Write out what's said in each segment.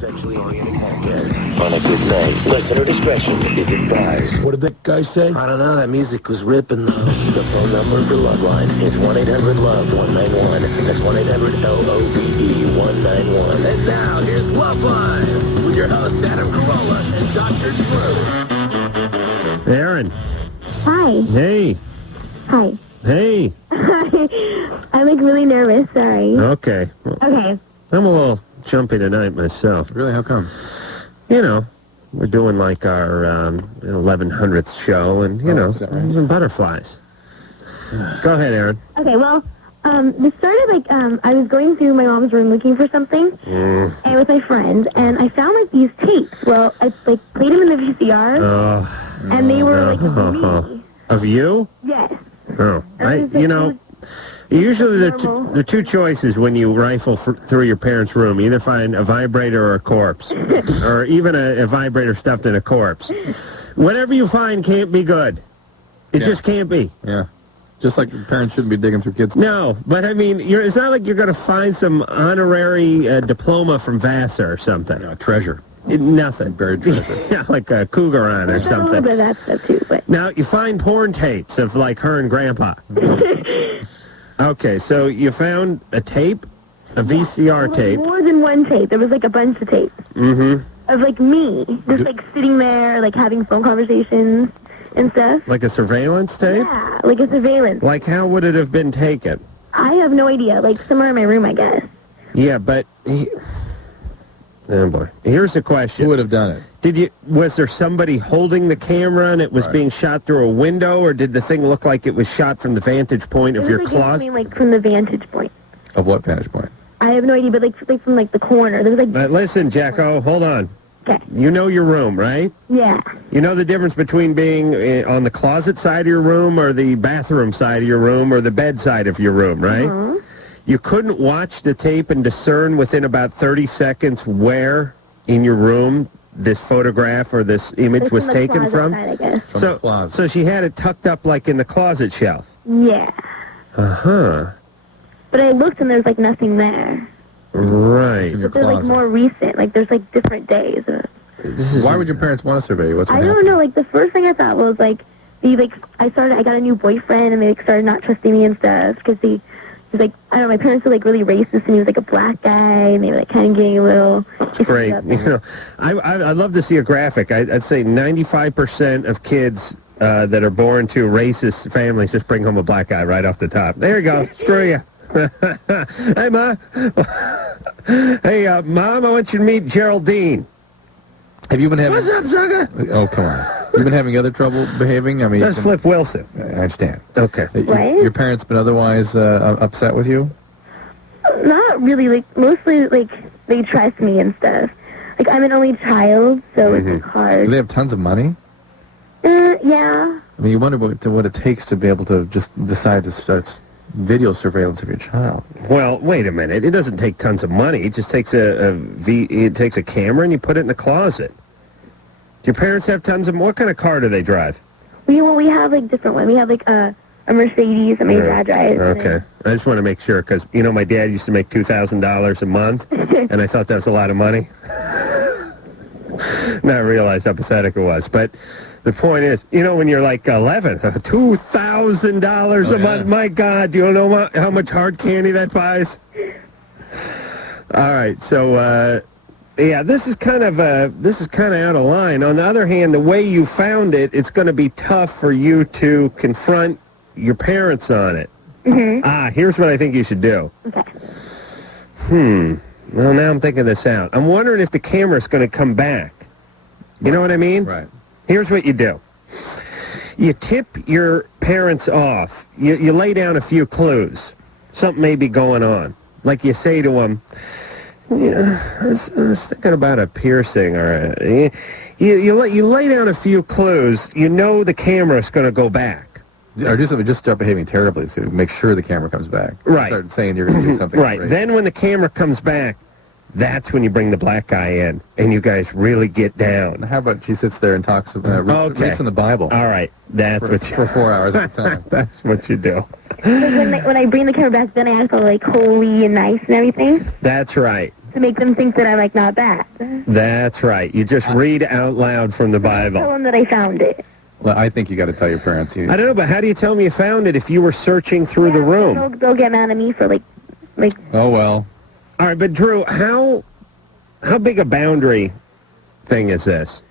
sexually oriented podcast. On a good night, listener discretion is advised. What did that guy say? I don't know. That music was ripping, though. The phone number for Loveline is 1-800-LOVE-191. That's 1-800-LOVE-191. And now, here's Loveline with your hosts, Adam Carolla and Dr. Drew. Aaron. Hi. Hey. Hi. Hey. I'm like really nervous, sorry. Okay. Well, Okay. I'm a little jumpy tonight myself. Really? How come? You know, we're doing like our 1100th show and, you know, right? some butterflies. Go ahead, Aaron. Okay, well, this started like, I was going through my mom's room looking for something, and with my friend, and I found like these tapes. Well, I like played them in the VCR, and they were like of me. Of you? Yes. Oh, you know, usually there are two choices when you rifle through your parents' room. You either find a vibrator or a corpse, or even a vibrator stuffed in a corpse. Whatever you find can't be good. It just can't be. Yeah. Just like parents shouldn't be digging through kids. No, but I mean, it's not like you're going to find some honorary diploma from Vassar or something. No, treasure. Nothing. Buried treasure. Yeah, like a cougar on or I've done a little something. bit of that stuff too, but... Now, you find porn tapes of, like, her and Grandpa. Okay, so you found a tape, a VCR tape. More than one tape. There was like a bunch of tapes. Mm-hmm. Of like me, just like sitting there, like having phone conversations and stuff. Like a surveillance tape? Yeah, like a surveillance. Like, how would it have been taken? I have no idea. Like somewhere in my room, I guess. Yeah, but... Oh, boy. Here's the question. Who would have done it? Was there somebody holding the camera and it was being shot through a window, or did the thing look like it was shot from the vantage point of your closet? I mean, like from the vantage point. Of what vantage point? I have no idea, but like from like the corner. There was like. But listen, Jacko, hold on. Okay. You know your room, right? Yeah. You know the difference between being on the closet side of your room or the bathroom side of your room or the bed side of your room, right? Uh-huh. You couldn't watch the tape and discern within about 30 seconds where in your room this photograph or this image was taken from? Side, I guess. From the closet. So she had it tucked up like in the closet shelf? Yeah. Uh-huh. But I looked and there's like nothing there. Right. But they're like more recent. Like there's like different days. Why would your parents want to survey you? What's I don't know. Like the first thing I thought was like, I got a new boyfriend and they like started not trusting me and stuff because he's like, I don't know, my parents were like really racist and he was like a black guy and they were like kind of getting a little... Great. You know, I'd love to see a graphic. I'd say 95% of kids that are born to racist families just bring home a black guy right off the top. There you go. Screw you. Hey, Ma. Hey, Mom, I want you to meet Geraldine. Have you been having... What's up, sucker? Oh, come on. You've been having other trouble behaving? I mean... That's Flip Wilson. I understand. Okay. What? Your parents been otherwise upset with you? Not really. Like, mostly, like, they trust me and stuff. Like, I'm an only child, so it's like, hard. Do they have tons of money? Yeah. I mean, you wonder what it takes to be able to just decide to start video surveillance of your child. Well, wait a minute. It doesn't take tons of money. It just takes it takes a camera and you put it in the closet. Do your parents have tons of... What kind of car do they drive? We have, like, different ones. We have, like, a Mercedes that my dad drives. Okay. I just want to make sure, because, you know, my dad used to make $2,000 a month, and I thought that was a lot of money. Now I realize how pathetic it was. But the point is, you know, when you're, like, 11, $2,000 a month, my God, do you know how much hard candy that buys? All right, so... yeah, this is kind of out of line. On the other hand, the way you found it, it's going to be tough for you to confront your parents on it. Mm-hmm. Here's what I think you should do. Okay. Well, now I'm thinking this out. I'm wondering if the camera's going to come back. You know what I mean? Right. Here's what you do. You tip your parents off. You lay down a few clues. Something may be going on. Like you say to them... Yeah, I was thinking about a piercing or you lay down a few clues. You know the camera's going to go back. Or just start behaving terribly to make sure the camera comes back. Right. Start saying you're going to do something. Right. Great. Then when the camera comes back, that's when you bring the black guy in and you guys really get down. How about she sits there and talks about reads from the Bible? All right, that's for 4 hours at a time. That's what you do. Like when I bring the camera back, then I act all like holy and nice and everything. That's right. to make them think that I'm, like, not bad. That's right. You just read out loud from the Tell Bible. them that I found it. Well, I think you got to tell your parents. I don't know, but how do you tell them you found it if you were searching through the room? They'll get mad at me for, like... Oh, well. All right, but Drew, how big a boundary thing is this?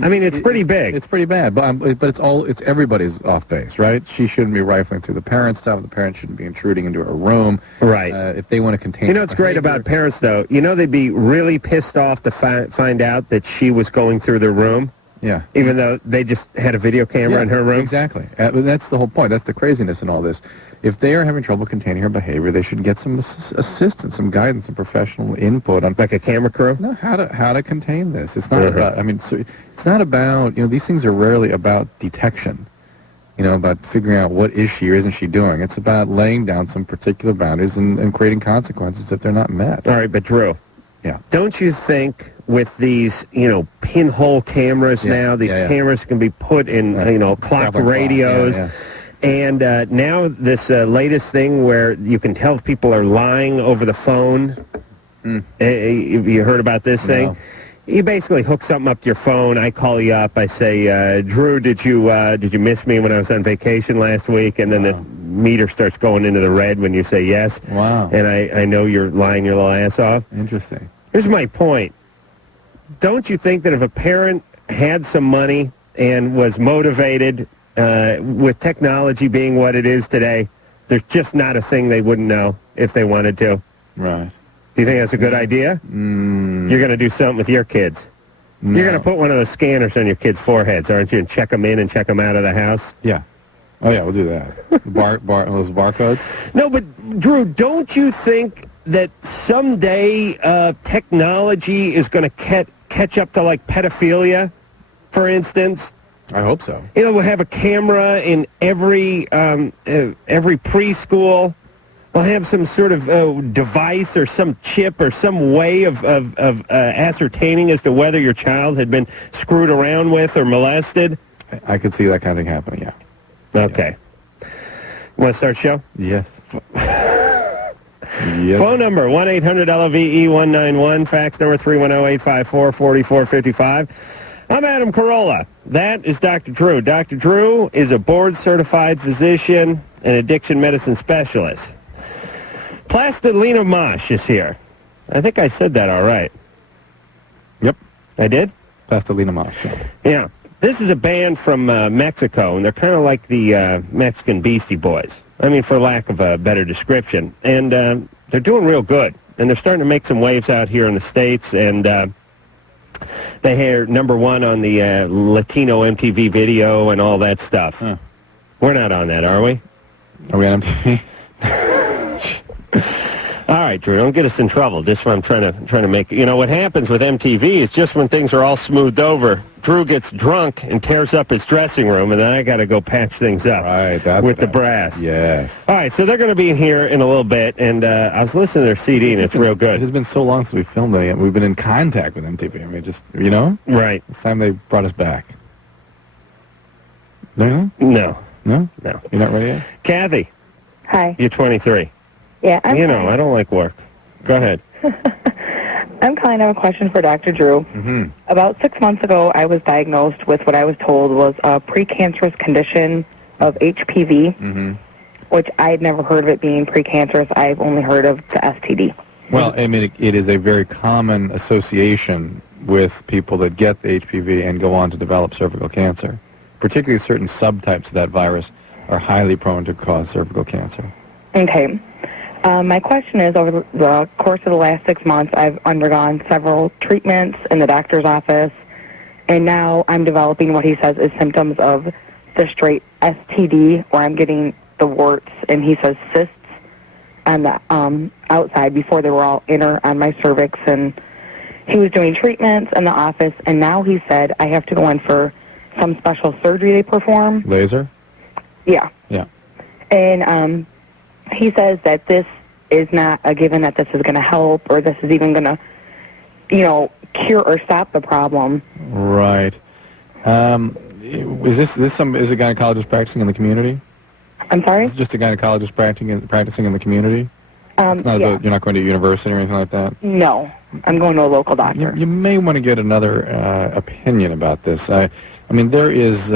I mean, it's pretty big. It's pretty bad, but it's everybody's off base, right? She shouldn't be rifling through the parents' stuff. The parents shouldn't be intruding into her room. Right. If they want to contain. You know what's great about parents, though? You know they'd be really pissed off to find out that she was going through their room. Yeah. Even though they just had a video camera in her room. Exactly. That's the whole point. That's the craziness in all this. If they are having trouble containing her behavior, they should get some assistance, some guidance, some professional input on, like a camera crew. No, how to contain this. It's not about. I mean, it's not about. These things are rarely about detection. About figuring out what is she or isn't she doing. It's about laying down some particular boundaries and creating consequences if they're not met. All right, but Drew. Yeah. Don't you think with these, pinhole cameras now, these cameras can be put in, clock radios. Yeah. And now this latest thing where you can tell if people are lying over the phone. You heard about this thing? No. You basically hook something up to your phone. I call you up. I say, Drew, did you miss me when I was on vacation last week? And then the meter starts going into the red when you say yes. Wow. And I know you're lying your little ass off. Interesting. Here's my point. Don't you think that if a parent had some money and was motivated, with technology being what it is today, there's just not a thing they wouldn't know if they wanted to? Right. Do you think that's a good idea? You're going to do something with your kids. No. You're going to put one of those scanners on your kids' foreheads, aren't you, and check them in and check them out of the house? Yeah. Oh, yeah, we'll do that. Those barcodes? No, but, Drew, don't you think that someday technology is going to catch up to, like, pedophilia, for instance? I hope so. We'll have a camera in every preschool. We'll have some sort of device or some chip or some way of ascertaining as to whether your child had been screwed around with or molested. I could see that kind of thing happening, yeah. Okay. You want to start the show? Yes. Phone number, 1-800-LOVE-191. Fax number, 310-854-4455. I'm Adam Carolla. That is Dr. Drew. Dr. Drew is a board-certified physician and addiction medicine specialist. Plastilina Mosh is here. I think I said that all right. Yep. I did? Plastilina Mosh. Yeah. This is a band from Mexico, and they're kind of like the Mexican Beastie Boys. I mean, for lack of a better description. And they're doing real good. And they're starting to make some waves out here in the States, and they are number one on the Latino MTV video and all that stuff. Huh. We're not on that, are we? Are we on MTV? All right, Drew, don't get us in trouble. Just when I'm trying to make... what happens with MTV is just when things are all smoothed over, Drew gets drunk and tears up his dressing room, and then I got to go patch things up with the brass. Yes. All right, so they're going to be in here in a little bit, and I was listening to their CD, and it's real good. It has been so long since we filmed it. We've been in contact with MTV. I mean, just, Right. It's time they brought us back. No? No. No? No. You're not ready yet? Kathy, Hi. you're 23. Yeah, I'm fine. I don't like work. Go ahead. I'm calling to have a question for Dr. Drew. Mm-hmm. About 6 months ago, I was diagnosed with what I was told was a precancerous condition of HPV, which I had never heard of it being precancerous. I've only heard of the STD. Well, I mean, it is a very common association with people that get the HPV and go on to develop cervical cancer. Particularly certain subtypes of that virus are highly prone to cause cervical cancer. Okay. My question is, over the course of the last 6 months, I've undergone several treatments in the doctor's office, and now I'm developing what he says is symptoms of the straight STD, where I'm getting the warts, and he says cysts on the outside. Before they were all inner on my cervix, and he was doing treatments in the office, and now he said I have to go in for some special surgery they perform. Laser? Yeah. Yeah. And he says that this is not a given that this is going to help or this is even going to, cure or stop the problem. Right. Is a gynecologist practicing in the community? I'm sorry? Is it just a gynecologist practicing in the community? It's not Yeah. you're not going to university or anything like that? No, I'm going to a local doctor. You may want to get another opinion about this. I mean, there is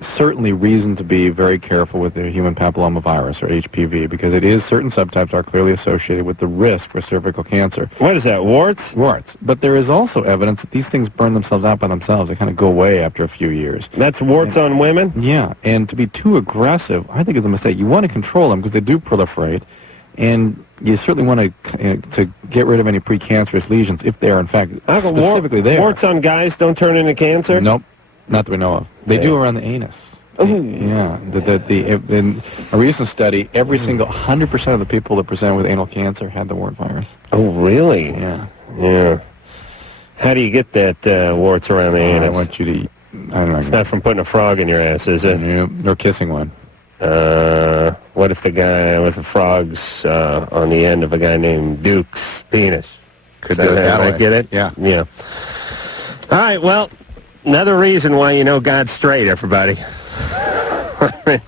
certainly reason to be very careful with the human papillomavirus, or HPV, because it is certain subtypes are clearly associated with the risk for cervical cancer. What is that, warts? Warts. But there is also evidence that these things burn themselves out by themselves. They kind of go away after a few years. That's warts on women? Yeah, and to be too aggressive, I think is a mistake. You want to control them because they do proliferate, and you certainly want to get rid of any precancerous lesions if they are, in fact, specifically there. Warts on guys don't turn into cancer? Nope, not that we know of. They do around the anus. Ooh. Yeah, in a recent study, every single 100% of the people that presented with anal cancer had the wart virus. Oh, really? Yeah. Yeah. How do you get that warts around the anus? I want you to eat. I don't know. It's not from putting a frog in your ass, is it? Or kissing one. What if the guy with the frogs on the end of a guy named Duke's penis? Could do it that way. Get it? Yeah. Yeah. All right, well, another reason why you know God's straight, everybody.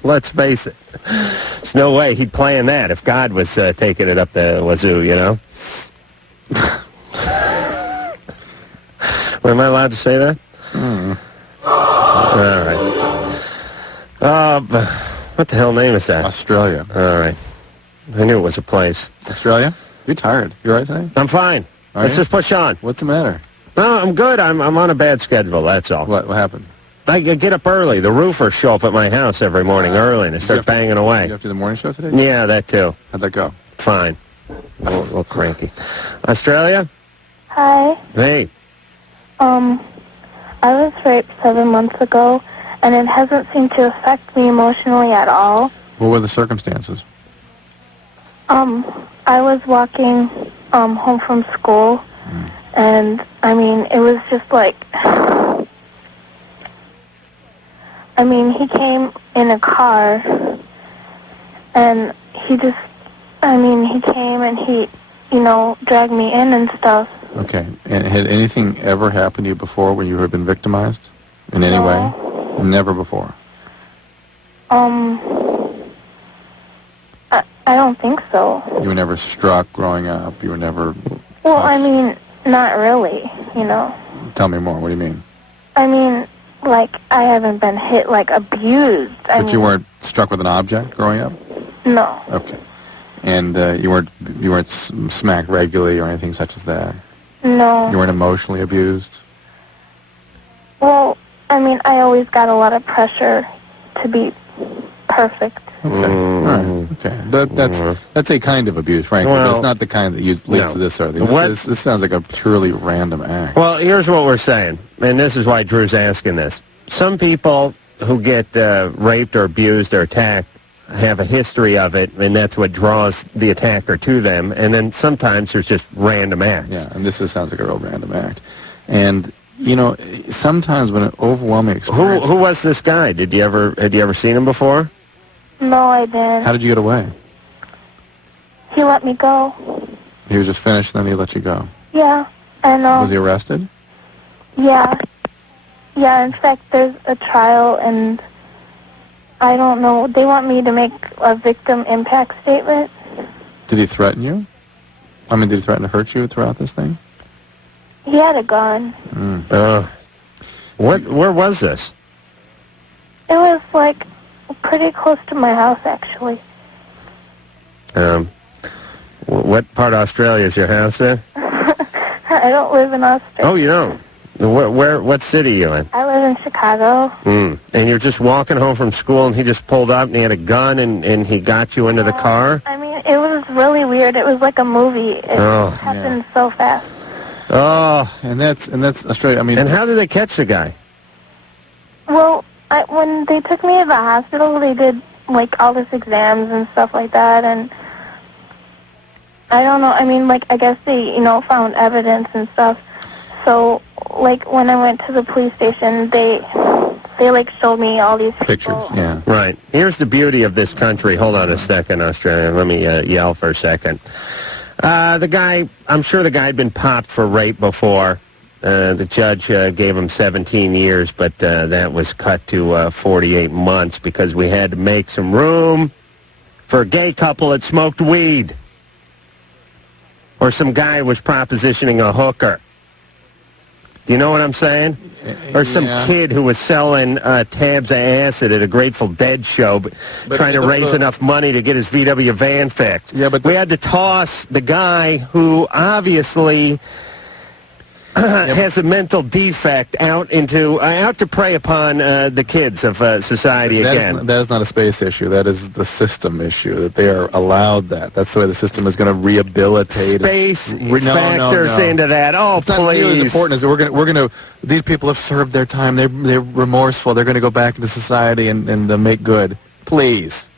Let's face it. There's no way he'd plan that if God was taking it up the wazoo, you know? Well, am I allowed to say that? All right. What the hell name is that? Australia. All right. I knew it was a place. Australia? You're tired. You all right today? I'm fine. Let's just push on. What's the matter? No, I'm good. I'm on a bad schedule, that's all. What happened? I get up early. The roofers show up at my house every morning early and they start banging away. You have to do the morning show today? Yeah, that too. How'd that go? Fine. A little cranky. Australia? Hi. Hey. I was raped 7 months ago, and it hasn't seemed to affect me emotionally at all. What were the circumstances? I was walking home from school, and I mean, it was just like, I mean, he came in a car, and he came and he, dragged me in and stuff. Okay. And had anything ever happened to you before when you had been victimized in any way? Never before? I don't think so. You were never struck growing up? You were never... Well, I mean, not really, Tell me more. What do you mean? I mean, like, I haven't been hit, like, abused. But you weren't struck with an object growing up? No. Okay. And you weren't smacked regularly or anything such as that? No. You weren't emotionally abused? Well, I mean, I always got a lot of pressure to be perfect. Okay. All right. Okay. That's a kind of abuse, frankly. But it's not the kind that leads to this sort of thing. This sounds like a purely random act. Well, here's what we're saying, and this is why Drew's asking this. Some people who get raped or abused or attacked have a history of it, and that's what draws the attacker to them. And then sometimes there's just random acts. Yeah, and this sounds like a real random act. And sometimes when an overwhelming experience... Who was this guy? Had you ever seen him before? No, I didn't. How did you get away? He let me go. He was just finished, then he let you go. Yeah, and Was he arrested? Yeah. Yeah, in fact, there's a trial, and I don't know. They want me to make a victim impact statement. Did he threaten you? I mean, did he threaten to hurt you throughout this thing? He had a gun. Where was this? It was, like, pretty close to my house, actually. What part of Australia is your house in? I don't live in Australia. Oh, you don't? What city are you in? I live in Chicago. And you're just walking home from school, and he just pulled up, and he had a gun, and he got you into the car? I mean, it was really weird. It was like a movie. It happened so fast. Oh. And that's Australia. I mean... And how did they catch the guy? Well, when they took me to the hospital, they did, like, all this exams and stuff like that, and I don't know. I mean, like, I guess they, found evidence and stuff. So, like, when I went to the police station, they like, showed me all these pictures. people. Yeah. Right. Here's the beauty of this country. Hold on a second, Australia. Let me yell for a second. The guy, I'm sure the guy had been popped for rape before. The judge gave him 17 years, but that was cut to 48 months because we had to make some room for a gay couple that smoked weed. or some guy was propositioning a hooker. Do you know what I'm saying? Or some kid who was selling tabs of acid at a Grateful Dead show, but trying to raise enough money to get his VW van fixed. Yeah, but we had to toss the guy who obviously has a mental defect out to prey upon the kids of society again. That is not a space issue. That is the system issue, that they are allowed that. That's the way the system is going to rehabilitate. Space factors into that. Oh, it's please. Not nearly as important as we're going to. These people have served their time. They're remorseful. They're going to go back into society and make good. Please.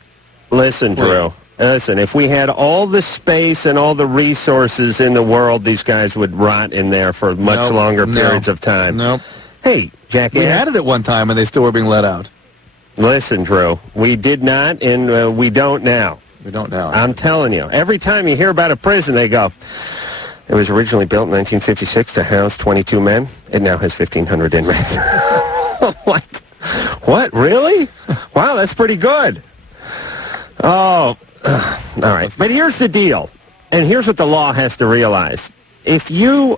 Listen, Drew. Listen, if we had all the space and all the resources in the world, these guys would rot in there for much longer periods of time. Nope. Hey, Jackie. We had it at one time, and they still were being let out. Listen, Drew, we did not, and we don't now. We don't now. I'm telling you. Every time you hear about a prison, they go, it was originally built in 1956 to house 22 men. It now has 1,500 inmates. Like, what? Really? Wow, that's pretty good. Oh, all right. But here's the deal, and here's what the law has to realize. If you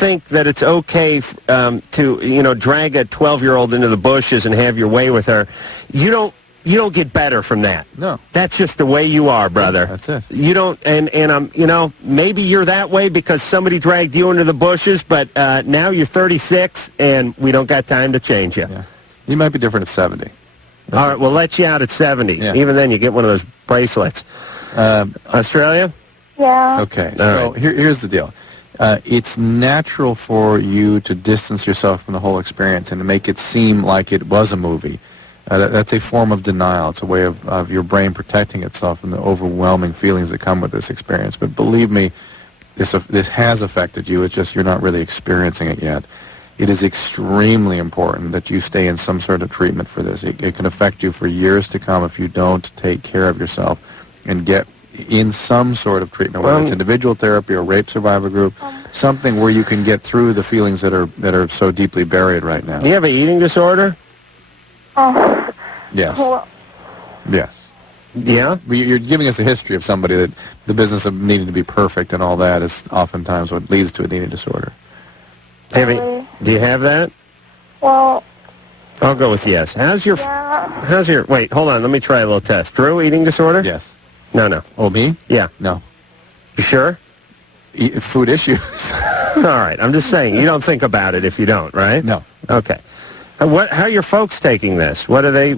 think that it's okay to, drag a 12-year-old into the bushes and have your way with her, you don't get better from that. No. That's just the way you are, brother. That's it. You don't, and maybe you're that way because somebody dragged you into the bushes, but now you're 36, and we don't got time to change you. Yeah. You might be different at 70. All right, we'll let you out at 70. Yeah. Even then, you get one of those bracelets. Australia? Yeah. Okay, so here's the deal. It's natural for you to distance yourself from the whole experience and to make it seem like it was a movie. That's a form of denial. It's a way of your brain protecting itself from the overwhelming feelings that come with this experience. But believe me, this has affected you. It's just you're not really experiencing it yet. It is extremely important that you stay in some sort of treatment for this. It can affect you for years to come if you don't take care of yourself and get in some sort of treatment, whether it's individual therapy or rape survivor group, something where you can get through the feelings that are so deeply buried right now. Do you have an eating disorder? Oh. Yes. Well, Yes. Yeah? You're giving us a history of somebody that the business of needing to be perfect and all that is oftentimes what leads to an eating disorder. Do you have that? well, I'll go with yes. yeah. Wait, hold on. Let me try a little test. Drew, eating disorder? Yes. No. Oh, me? Yeah. No. You sure? Food issues. All right. I'm just saying, you don't think about it if you don't, right? No. Okay. How are your folks taking this? What are they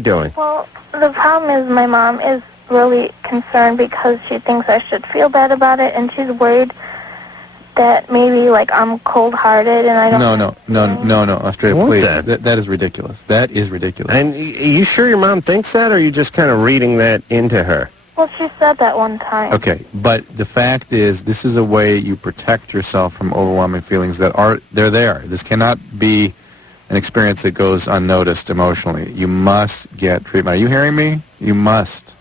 doing? Well, the problem is my mom is really concerned because she thinks I should feel bad about it, and she's worried that maybe, like, I'm cold-hearted and I don't... No, Australia, What please. the- That is ridiculous. That is ridiculous. And you sure your mom thinks that, or are you just kind of reading that into her? Well, she said that one time. Okay, but the fact is, this is a way you protect yourself from overwhelming feelings that they're there. This cannot be an experience that goes unnoticed emotionally. You must get treatment. Are you hearing me? You must.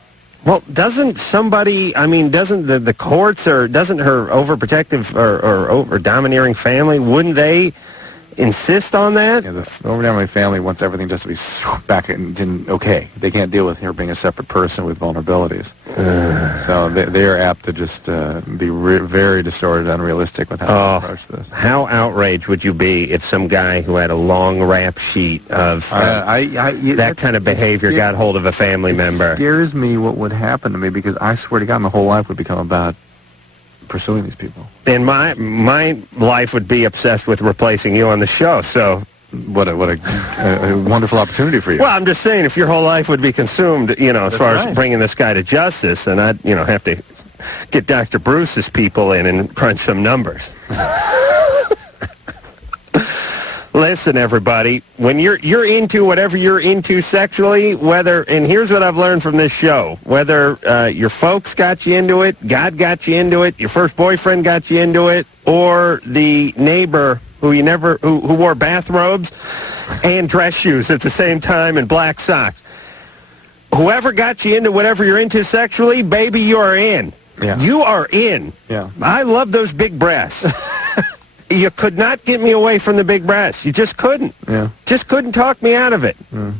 Well, doesn't the courts, or doesn't her overprotective or over domineering family, wouldn't they insist on that? Yeah, the overwhelming family wants everything just to be back in okay. They can't deal with her being a separate person with vulnerabilities. So they are apt to just be very distorted, unrealistic with how they approach this. How outraged would you be if some guy who had a long rap sheet of that kind of behavior got hold of a family member? It scares me what would happen to me, because I swear to God, my whole life would become about pursuing these people. And my life would be obsessed with replacing you on the show, so... What a wonderful opportunity for you. Well, I'm just saying, if your whole life would be consumed, as far as bringing this guy to justice, and I'd, have to get Dr. Bruce's people in and crunch some numbers. Listen, everybody, when you're into whatever you're into sexually, and here's what I've learned from this show, whether your folks got you into it, God got you into it, your first boyfriend got you into it, or the neighbor who wore bathrobes and dress shoes at the same time and black socks. Whoever got you into whatever you're into sexually, baby, you are in. Yeah. You are in. Yeah. I love those big breasts. You could not get me away from the big breasts. You just couldn't. Yeah. Just couldn't talk me out of it.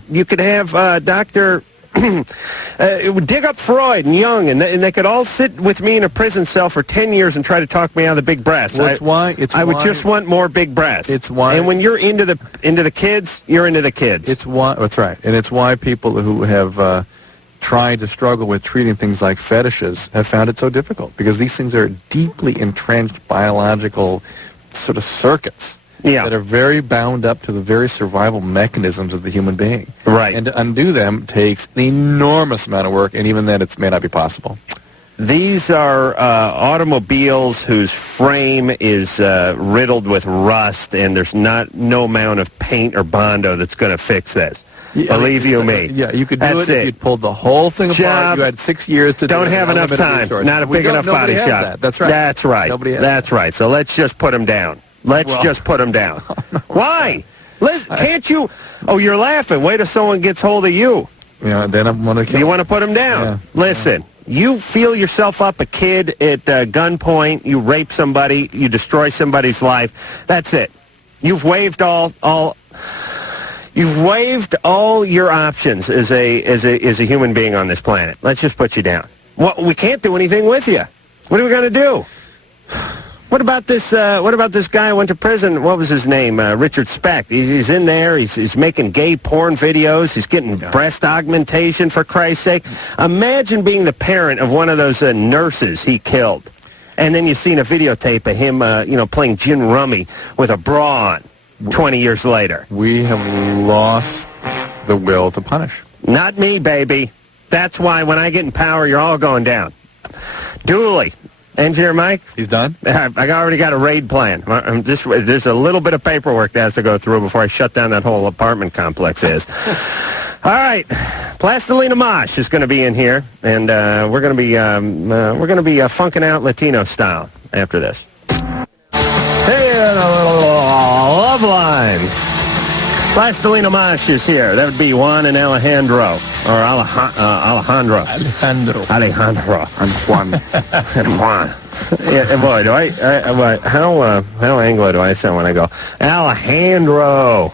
You could have Dr. dig up Freud and Jung, and they could all sit with me in a prison cell for 10 years and try to talk me out of the big breasts. Well, I would just want more big breasts. It's why. And when you're into the kids, you're into the kids. It's why. That's right. And it's why people who have tried to struggle with treating things like fetishes have found it so difficult, because these things are deeply entrenched biological sort of circuits. Yeah. That are very bound up to the very survival mechanisms of the human being. Right. And to undo them takes an enormous amount of work, and even then it may not be possible. These are automobiles whose frame is riddled with rust, and there's no amount of paint or Bondo that's going to fix this. Believe you me. Yeah, you could do That's it if you'd pulled the whole thing apart. You had 6 years to do it. Don't have enough time. Not a big enough body shop. That. That's right. That's right. Nobody has That's right. So let's just put them down. Let's just put them down. Why? Liz, can't you? Oh, you're laughing. Wait till someone gets hold of you. Yeah, then I'm going to kill You want to put them down? Yeah. Listen, you feel yourself up a kid at gunpoint, you rape somebody, you destroy somebody's life. That's it. You've waived You've waived all your options as a human being on this planet. Let's just put you down. Well, we can't do anything with you. What are we going to do? What about this guy who went to prison? What was his name? Richard Speck. He's in there. He's making gay porn videos. He's getting breast augmentation, for Christ's sake. Imagine being the parent of one of those nurses he killed, and then you've seen a videotape of him, playing gin rummy with a bra on. 20 years later. We have lost the will to punish. Not me, baby. That's why when I get in power, you're all going down. Dooley. Engineer Mike? He's done? I already got a raid plan. There's a little bit of paperwork that has to go through before I shut down that whole apartment complex is. All right. Plastilina Mosh is going to be in here, and we're going to be funking out Latino style after this. Hey, Loveline. Plastilina Mosh is here. That would be Juan and Alejandro. Or Alejandro. Alejandro. And Juan. And Juan. Yeah, boy, how Anglo do I sound when I go, Alejandro?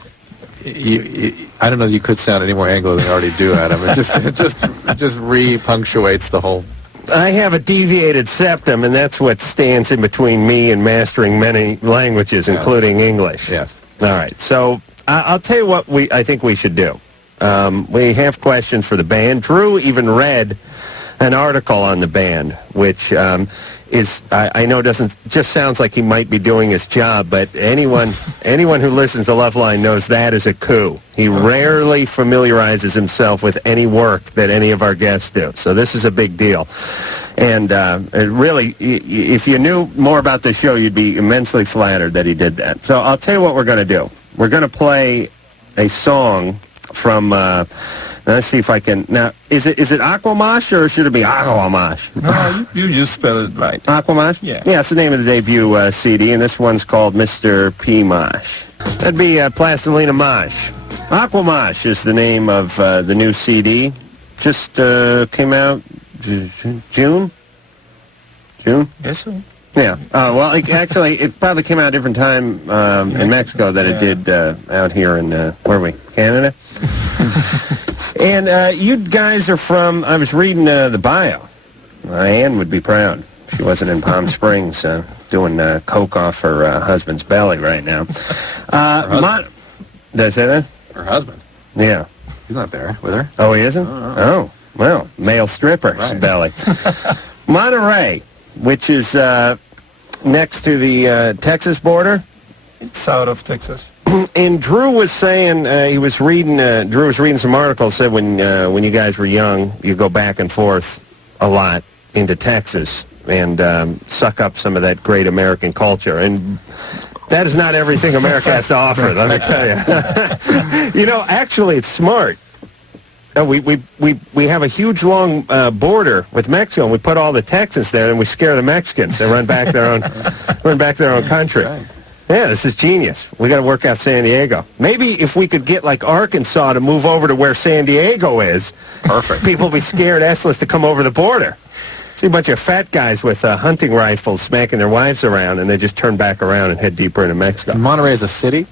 I don't know if you could sound any more Anglo than you already do, Adam. It just re-punctuates the whole... I have a deviated septum, and that's what stands in between me and mastering many languages, including English. Yes. All right. So I'll tell you what I think we should do. We have questions for the band. Drew even read an article on the band, which I know just sounds like he might be doing his job, but anyone who listens to Loveline knows that is a coup. He rarely familiarizes himself with any work that any of our guests do. So this is a big deal. And really, if you knew more about the show, you'd be immensely flattered that he did that. So I'll tell you what we're going to do. We're going to play a song from... let's see if I can... Now, is it Aquamash or should it be Aquamash? No, you just spell it right. Aquamash? Yeah. Yeah, it's the name of the debut CD, and this one's called Mr. P. Mosh. That'd be Plastilina Mosh. Aquamash is the name of the new CD. Just came out June? Yes, sir. Yeah. Well, it probably came out a different time in Mexico than it did out here in, where are we, Canada? And you guys are from, I was reading the bio. Ann would be proud. She wasn't in Palm Springs doing coke off her husband's belly right now. Did I say that? Her husband. Yeah. He's not there with her. Oh, he isn't? Oh, well, male stripper's belly. Monterey, which is next to the Texas border. It's south of Texas. And Drew was saying Drew was reading some articles, said when you guys were young, you go back and forth a lot into Texas and suck up some of that great American culture. And that is not everything America has to offer, let me tell you. Actually, it's smart. We have a huge long border with Mexico, and we put all the Texans there, and we scare the Mexicans. They run back their own country. Right. Yeah, this is genius. We got to work out San Diego. Maybe if we could get like Arkansas to move over to where San Diego is, perfect. People will be scared essless to come over the border. See a bunch of fat guys with hunting rifles smacking their wives around, and they just turn back around and head deeper into Mexico. Monterey is a city?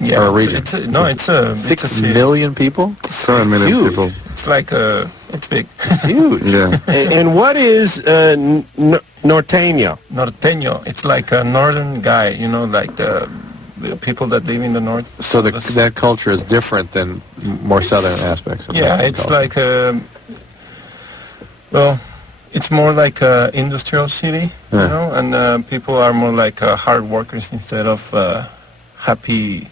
Yeah, Or a region? It's a 6 million people? 7 million Huge. people. It's like it's big. It's huge. Yeah. And what is norteño? Norteño. It's like a northern guy. You know, like the people that live in the north. So that culture is different than more southern aspects of Yeah, Mexican it's culture. like well, it's more like a industrial city, you Yeah. know, and people are more like hard workers instead of happy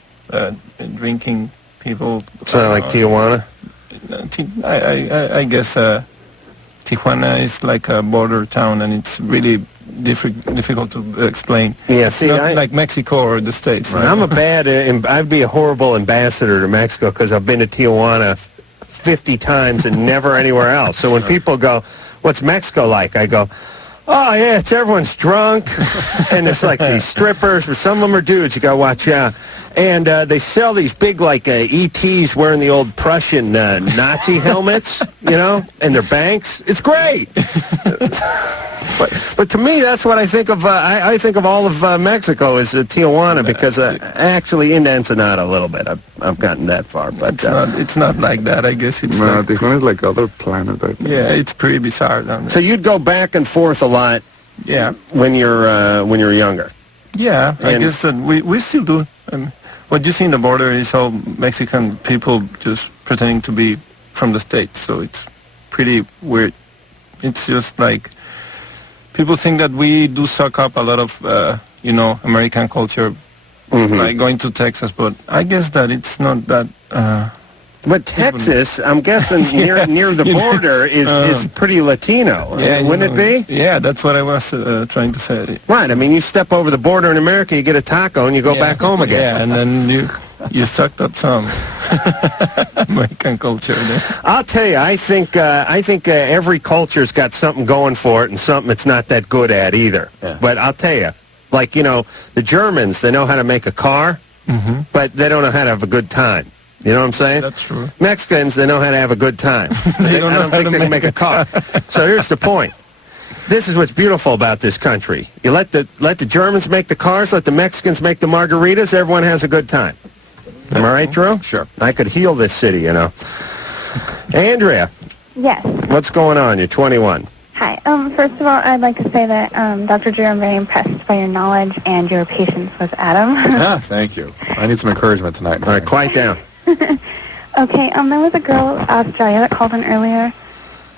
drinking people. Sound like Tijuana? I guess Tijuana is like a border town, and it's really difficult to explain. Yeah, see, Not like Mexico or the States. I'm a bad, I'd be a horrible ambassador to Mexico because I've been to Tijuana 50 times and never anywhere else. So when people go, what's Mexico like? I go, oh, yeah, everyone's drunk, and there's like these strippers, but some of them are dudes. You got to watch out. And they sell these big, like, ETs wearing the old Prussian Nazi helmets, you know, and their banks. It's great. But to me, that's what I think of. I think of all of Mexico as Tijuana because actually in Ensenada a little bit. I've gotten that far, but it's not like that. I guess it's No, like, Tijuana is like other planet, I think. yeah, it's pretty bizarre down there. so you'd go back and forth a lot Yeah, when you're younger. yeah. I And- guess that we still do. What you see in the border is all Mexican people just pretending to be from the States. So it's pretty weird. It's just like people think that we do suck up a lot of, American culture by going to Texas, but I guess that it's not that. But Texas, I'm guessing near the border is pretty Latino. Wouldn't it be? Yeah, that's what I was trying to say. Right. I mean, you step over the border in America, you get a taco, and you go back home again. Yeah, and then you sucked up some American culture there. I'll tell you, I think every culture's got something going for it and something it's not that good at either. Yeah. But I'll tell you, like, the Germans, they know how to make a car, but they don't know how to have a good time. You know what I'm saying? That's true. Mexicans, they know how to have a good time. I don't think they can make a car. So here's the point. This is what's beautiful about this country. You let the Germans make the cars, let the Mexicans make the margaritas, everyone has a good time. Am I right, Drew? Sure. I could heal this city, Andrea, Yes. what's going on? You're 21. Hi. First of all, I'd like to say that, Dr. Drew, I'm very impressed by your knowledge and your patience with Adam. Thank you. I need some encouragement tonight. All right, quiet down. Okay, there was a girl in Australia that called in earlier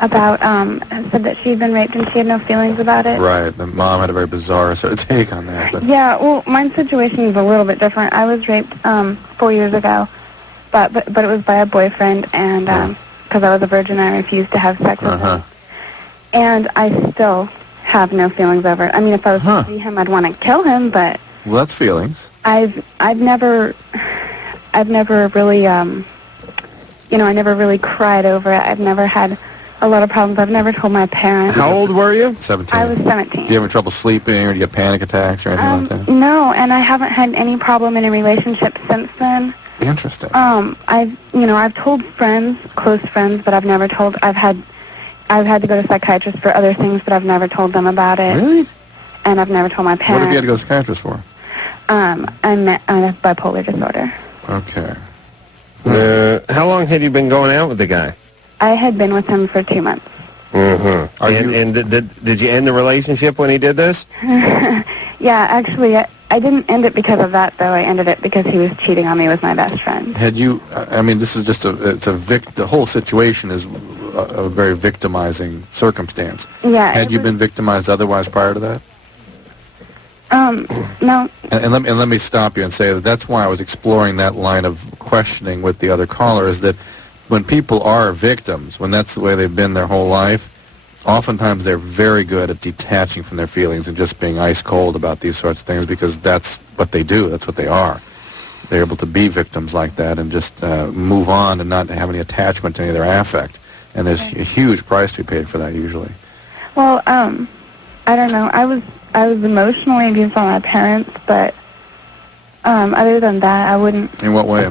about, said that she had been raped and she had no feelings about it. Right. The mom had a very bizarre sort of take on that. But Yeah, well, my situation is a little bit different. I was raped 4 years ago, but it was by a boyfriend, and because I was a virgin, I refused to have sex with him. And I still have no feelings over it. I mean, if I was to see him, I'd want to kill him, but well, that's feelings. I've never really, I never really cried over it. I've never had a lot of problems. I've never told my parents. How old were you? 17. I was 17. Do you have trouble sleeping, or do you get panic attacks or anything like that? No, and I haven't had any problem in a relationship since then. Interesting. I've told friends, close friends, but I've had to go to psychiatrists for other things, but I've never told them about it. Really? And I've never told my What parents. have you had to go to psychiatrist for? I have bipolar disorder. Okay. How long had you been going out with the guy? I had been with him for 2 months. Are you- And did you end the relationship when he did this? Yeah, actually, I didn't end it because of that, though. I ended it because he was cheating on me with my best friend. Had you? I mean, this is just the whole situation is a very victimizing circumstance. Yeah. Had you been victimized otherwise prior to that? No. And let me stop you and say that's why I was exploring that line of questioning with the other caller, is that when people are victims, when that's the way they've been their whole life, oftentimes they're very good at detaching from their feelings and just being ice cold about these sorts of things, because that's what they do. That's what they are. They're able to be victims like that and just move on and not have any attachment to any of their affect. And there's a huge price to be paid for that usually. Well, I don't know. I was emotionally abused by my parents, but other than that, I wouldn't. In what way?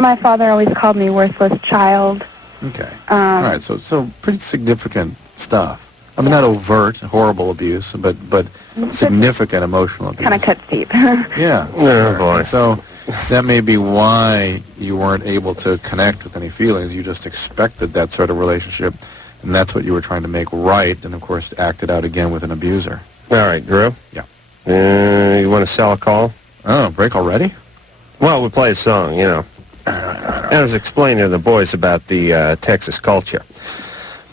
My father always called me worthless child. Okay. All right. So pretty significant stuff. I mean, not overt, horrible abuse, but significant emotional abuse. Kind of cuts deep. Yeah. Oh, boy. So that may be why you weren't able to connect with any feelings. You just expected that sort of relationship, and that's what you were trying to make right, and, of course, acted out again with an abuser. All right, Drew? Yeah. You want to sell a call? Oh, break already? Well, we'll play a song, you know. I was explaining to the boys about the Texas culture.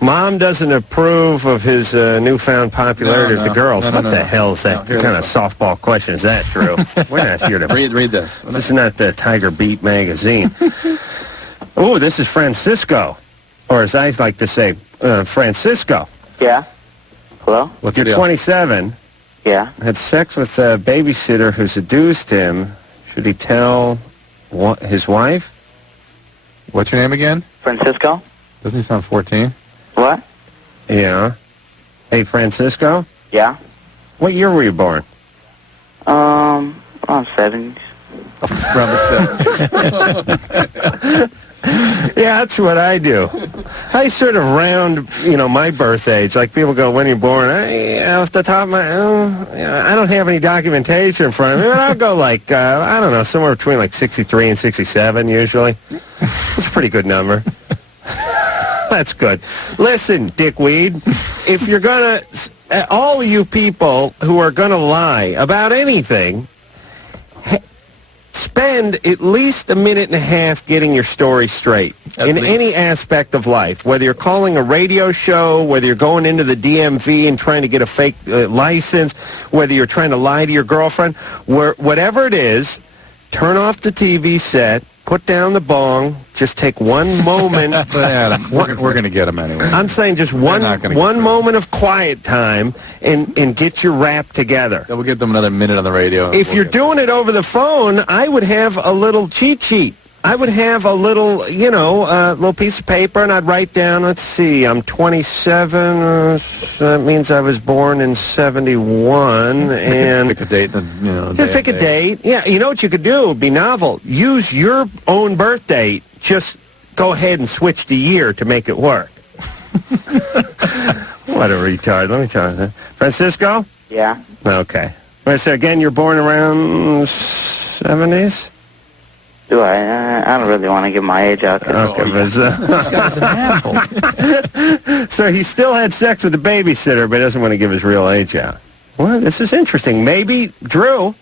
Mom doesn't approve of his newfound popularity with the girls. What the hell is that kind of softball question is that, Drew? We're not here to... Read this. This is not the Tiger Beat magazine. Oh, this is Francisco. Or as I like to say, Francisco. Yeah. Hello? What's You're the deal? 27. Yeah. Had sex with a babysitter who seduced him. Should he tell his wife? What's your name again? Francisco? Doesn't he sound 14? What? Yeah. Hey, Francisco? Yeah. What year were you born? Around 70s. Around the 70s. Yeah, that's what I do. I sort of round, my birth age. Like people go, when are you born? Off the top of my, I don't have any documentation in front of me, but I'll go like, I don't know, somewhere between like 63 and 67 usually. That's a pretty good number. That's good. Listen, dickweed, if you're going to, all of you people who are going to lie about anything, spend at least a minute and a half getting your story straight in any aspect of life, whether you're calling a radio show, whether you're going into the DMV and trying to get a fake license, whether you're trying to lie to your girlfriend, whatever it is, turn off the TV set, put down the bong, just take one moment. But Adam, we're going to get him anyway. I'm saying just one moment of quiet time and get your rap together. We'll get them another minute on the radio. If you're doing it over the phone, I would have a little cheat sheet. I would have a little, little piece of paper, and I'd write down, let's see, I'm 27, that means I was born in 71, and... Pick a date. Just pick a date. Yeah, you know what you could do? It would be novel. Use your own birth date. Just go ahead and switch the year to make it work. What a retard. Let me tell you. Francisco? Yeah. Okay. So again, you're born around 70s? Do I don't really want to give my age out. Okay, This guy's an asshole. so he still had sex with the babysitter, but doesn't want to give his real age out. Well, this is interesting. Maybe, Drew,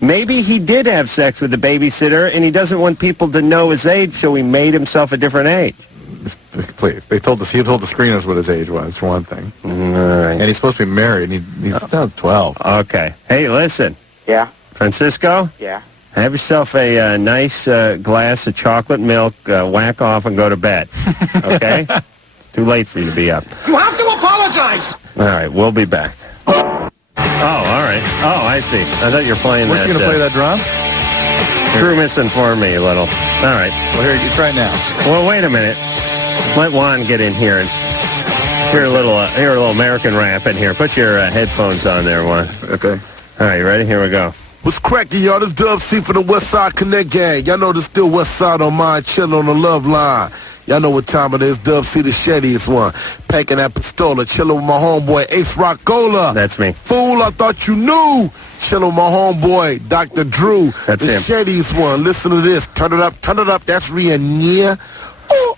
maybe he did have sex with the babysitter, and he doesn't want people to know his age, so he made himself a different age. Please. He told the screeners what his age was, for one thing. All right. And he's supposed to be married, and he's still 12. Okay. Hey, listen. Yeah. Francisco? Yeah. Have yourself a nice glass of chocolate milk, whack off, and go to bed. Okay? It's too late for you to be up. You have to apologize! All right, we'll be back. Oh, all right. Oh, I see. I thought you were playing Weren't that. you going to play that drum? Drew misinformed me a little. All right. Well, here, you try now. Well, wait a minute. Let Juan get in here and hear a little American rap in here. Put your headphones on there, Juan. Okay. All right, you ready? Here we go. What's cracking, y'all? This Dub C for the West Side Connect Gang. Y'all know this still West Side on mine, chilling on the Loveline. Y'all know what time it is. Dub C, the shadiest one. Packing that pistola, chilling with my homeboy, Ace Rockola. That's me. Fool, I thought you knew. Chilling with my homeboy, Dr. Drew. That's the him. shadiest one. Listen to this. Turn it up, turn it up. That's Rihanna. Ooh,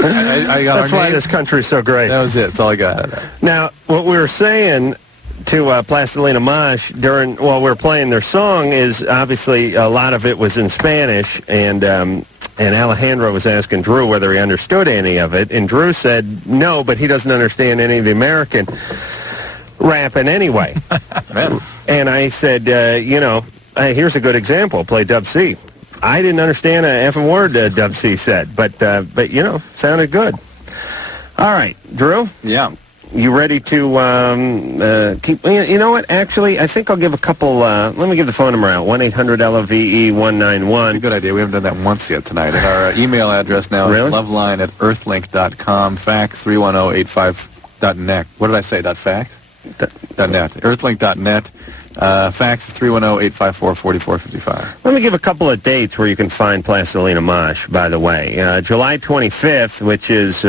I got That's why this country's so great. That was it. That's all I got. Now, what we were saying to Plastilina Mosh while we were playing their song is obviously a lot of it was in Spanish, and Alejandro was asking Drew whether he understood any of it, and Drew said no, but he doesn't understand any of the American rapping anyway. And I said, here's a good example. Play Dub C. I didn't understand a effing word Dub C said, but sounded good. All right, Drew? Yeah. You ready to keep... You know what? Actually, I think I'll give a couple... let me give the phone number out. 1-800-LOVE-191. Good idea. We haven't done that once yet tonight. And our email address now is loveline@earthlink.com. Fax 310-85.net. What did I say? .fax? .net. Earthlink.net. Fax is 310-854-4455. Let me give a couple of dates where you can find Plastilina Mosh, by the way. July 25th, which is,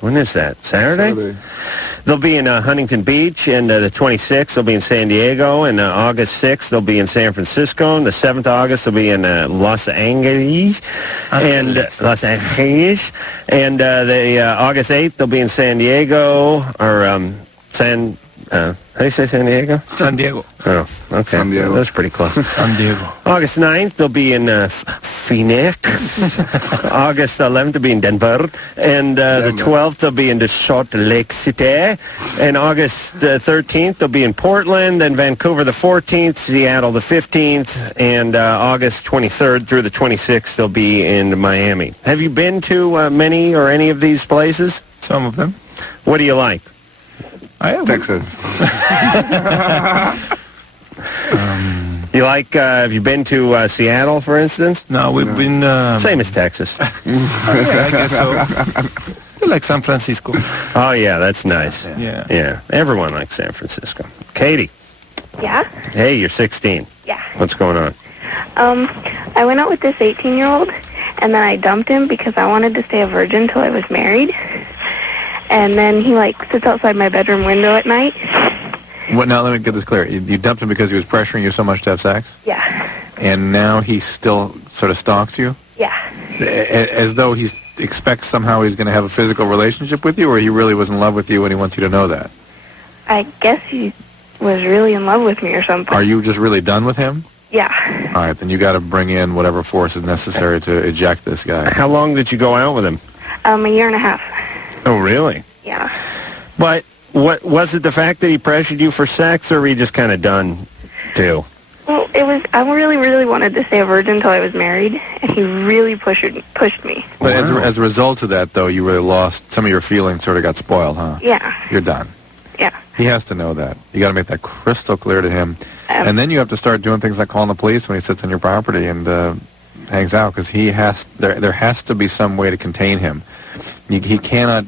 when is that? Saturday? They'll be in Huntington Beach, and the 26th they'll be in San Diego, and August 6th they'll be in San Francisco, and the 7th of August they'll be in Los Angeles, and the August 8th they'll be in San Diego, or how do you say San Diego? San Diego. Oh, okay. San Diego. That's pretty close. San Diego. August 9th, they'll be in Phoenix. August 11th, they'll be in Denver. And the 12th, they'll be in the Salt Lake City. And August 13th, they'll be in Portland. Then Vancouver the 14th, Seattle the 15th. And August 23rd through the 26th, they'll be in Miami. Have you been to many or any of these places? Some of them. What do you like? I have Texas. You like, have you been to Seattle, for instance? No, we've been... Same as Texas. I guess so. I like San Francisco. Oh, yeah, that's nice. Yeah. Yeah, everyone likes San Francisco. Katie, Yeah? hey, you're 16. Yeah. What's going on? I went out with this 18-year-old, and then I dumped him because I wanted to stay a virgin till I was married. And then he, sits outside my bedroom window at night. What? Now, let me get this clear. You dumped him because he was pressuring you so much to have sex? Yeah. And now he still sort of stalks you? Yeah. As though he expects somehow he's going to have a physical relationship with you, or he really was in love with you and he wants you to know that? I guess he was really in love with me or something. Are you just really done with him? Yeah. All right, then you got to bring in whatever force is necessary to eject this guy. How long did you go out with him? A year and a half. Oh, really? Yeah. But what was it, the fact that he pressured you for sex, or were you just kind of done, too? Well, I really, really wanted to stay a virgin until I was married, and he really pushed me. But as a result of that, though, you really lost some of your feelings, sort of got spoiled, huh? Yeah. You're done. Yeah. He has to know that. You got to make that crystal clear to him. And then you have to start doing things like calling the police when he sits on your property and hangs out, because there has to be some way to contain him. You cannot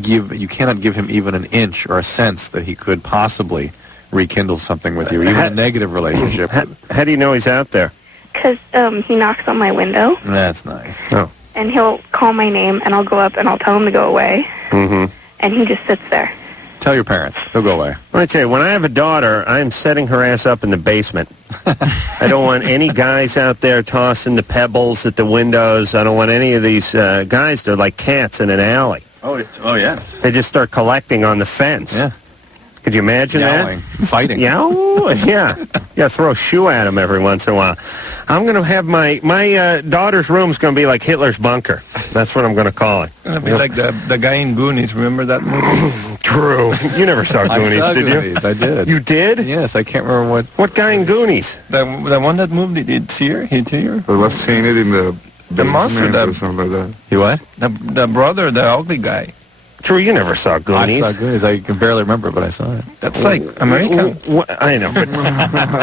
give him even an inch or a sense that he could possibly rekindle something with you, even a negative relationship. How do you know he's out there? Because he knocks on my window. That's nice. Oh. And he'll call my name, and I'll go up, and I'll tell him to go away. Mm-hmm. And he just sits there. Tell your parents. They'll go away. Let me tell you, when I have a daughter, I'm setting her ass up in the basement. I don't want any guys out there tossing the pebbles at the windows. I don't want any of these guys. They're like cats in an alley. Oh yes. They just start collecting on the fence. Yeah. Could you imagine Yowling, that? fighting. Yeah. Throw a shoe at him every once in a while. I'm going to have my daughter's room's going to be like Hitler's bunker. That's what I'm going to call it. It's going to be like the guy in Goonies. Remember that movie? True. You never saw Goonies, I saw did Goonies. you? I did. You did? Yes, I can't remember what. What guy in Goonies? The one that moved, it's here? I was seeing it in the monster, basement or something like that. You what? The brother, the ugly guy. True, you never saw Goonies. I saw Goonies. I can barely remember it, but I saw it. That's like American. I know, but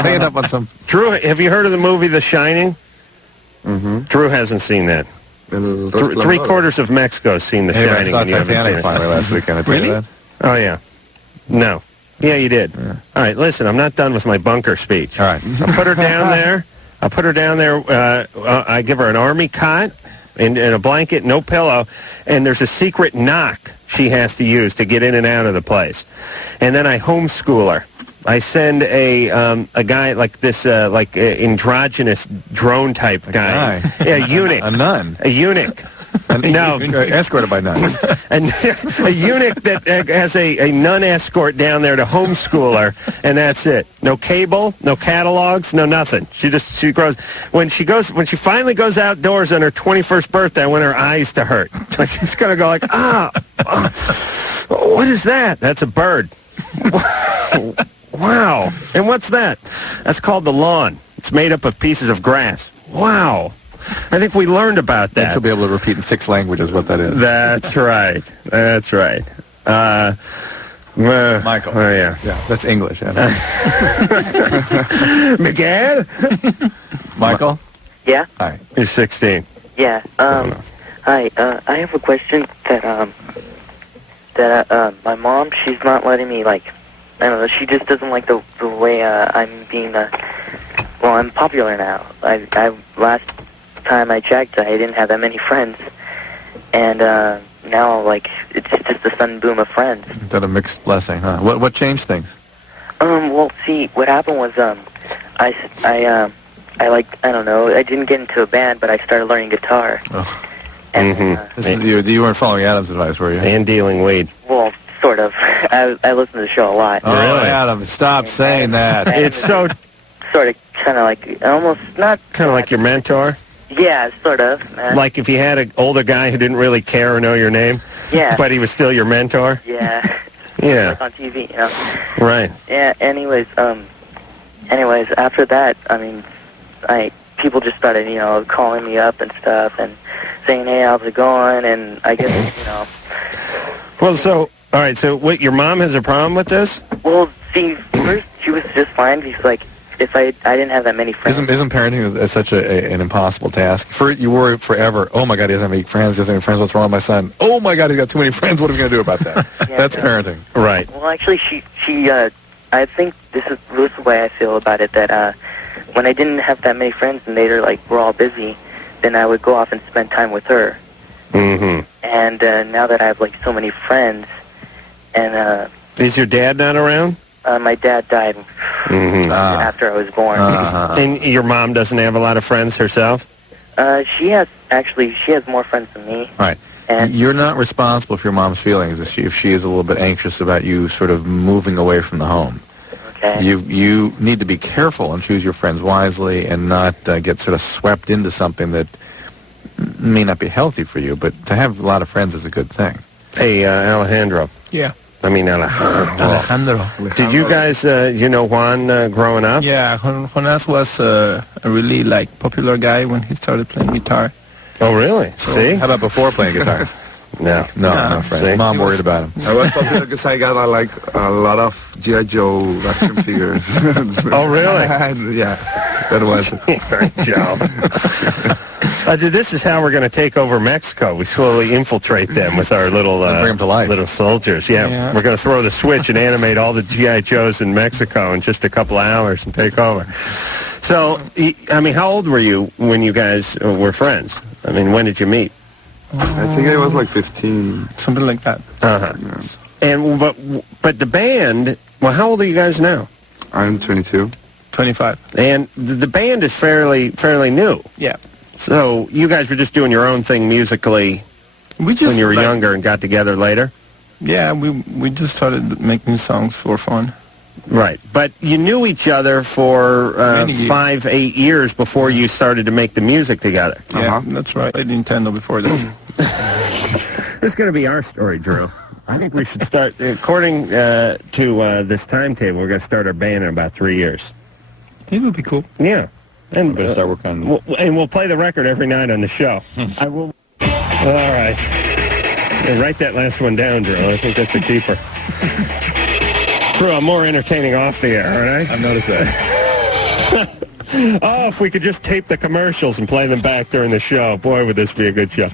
They end up on some. Drew, have you heard of the movie The Shining? Mm-hmm. Drew hasn't seen that. Three-quarters of Mexico's seen The Anyway, Shining, I and saw you haven't seen Titanic it. finally last weekend. I tell you Really? that. Oh, yeah. No. Yeah, you did. Yeah. All right, listen, I'm not done with my bunker speech. All right. I'll put her down there. I give her an army cot and a blanket, no pillow, and there's a secret knock she has to use to get in and out of the place. And then I homeschool her. I send a guy like this, androgynous drone type guy. Yeah, eunuch. A nun. A eunuch. No. Escorted by nuns. And a eunuch that has a nun escort down there to homeschool her, and that's it. No cable, no catalogs, no nothing. She grows. When she finally goes outdoors on her 21st birthday, I want her eyes to hurt. Like she's gonna go like, what is that? That's a bird. Wow. And what's that? That's called the lawn. It's made up of pieces of grass. Wow. I think we learned about that. She'll be able to repeat in 6 languages what that is. That's right. That's right. Michael. Oh, yeah. Yeah, that's English. Yeah. Miguel? Michael? Yeah? Hi. You're 16. Yeah. Hi. I have a question that my mom, she's not letting me, I don't know. She just doesn't like the way I'm being. Well, I'm popular now. I last time I checked, I didn't have that many friends, and now like it's just a sudden boom of friends. Is that a mixed blessing, huh? What changed things? Well, see, what happened was I like, I don't know. I didn't get into a band, but I started learning guitar. Oh. And This is you weren't following Adam's advice, were you? And dealing weed. well, sort of. I listen to the show a lot. Oh, really? Adam, stop saying that. It's so Sort of, kind of like, almost not. kind of like your mentor. Yeah, sort of. Like if you had an older guy who didn't really care or know your name, Yeah. but he was still your mentor. Yeah. Yeah. Like on TV, you know. Right. Yeah. Anyways, after that, I mean, people just started, you know, calling me up and stuff and saying, "Hey, how's it going?" And I guess, you know. Well, so all right. So, what? Your mom has a problem with this? Well, see, first she was just fine because, like, if I didn't have that many friends. Isn't parenting such an impossible task? You worry forever. Oh my God, he doesn't have any friends. He doesn't have any friends. What's wrong with my son? Oh my God, he's got too many friends. What are we going to do about that? Yeah, That's no. parenting. Right. Well, actually, she I think this is the way I feel about it. That when I didn't have that many friends and they were all busy, then I would go off and spend time with her. Mm-hmm. And now that I have like so many friends, and Is your dad not around? my dad died Mm-hmm. after I was born. And your mom doesn't have a lot of friends herself? She has more friends than me. Right. And You're not responsible for your mom's feelings if she is a little bit anxious about you sort of moving away from the home. okay. You need to be careful and choose your friends wisely and not get sort of swept into something that may not be healthy for you, but to have a lot of friends is a good thing. Hey, Alejandro. Yeah. I mean, Alejandro. Alejandro. Did you guys, you know Juan growing up? Yeah, Jonas was a really like popular guy when he started playing guitar. Oh, really? See? How about before playing guitar? No. No friends. See? Mom worried about him. I was popular because I got like a lot of G.I. Joe action figures. Oh, really? Yeah, that was it. Joe. This is how we're going to take over Mexico. We slowly infiltrate them with our little Bring them to life. little soldiers. Yeah. We're going to throw the switch and animate all the G.I. Joes in Mexico in just a couple of hours and take over. So, I mean, how old were you when you guys were friends? I mean, when did you meet? I think I was like 15. Something like that. Uh-huh. Yeah. And but the band, well, how old are you guys now? I'm 22. 25. And the band is fairly new. Yeah. So you guys were just doing your own thing musically We just when you were like, younger and got together later? Yeah, we just started making songs for fun. Right. But you knew each other for Many years. 5-8 years before you started to make the music together. Yeah, that's right. I played Nintendo before that. This is going to be our story, Drew. I think we should start, according to this timetable, we're going to start our band in about 3 years. It would be cool. Yeah. And Better start working on we'll play the record every night on the show. I will. All right. Yeah, write that last one down, Drew. I think that's a keeper. Drew, I'm more entertaining off the air, all right? I've noticed that. Oh, if we could just tape the commercials and play them back during the show. Boy, would this be a good show.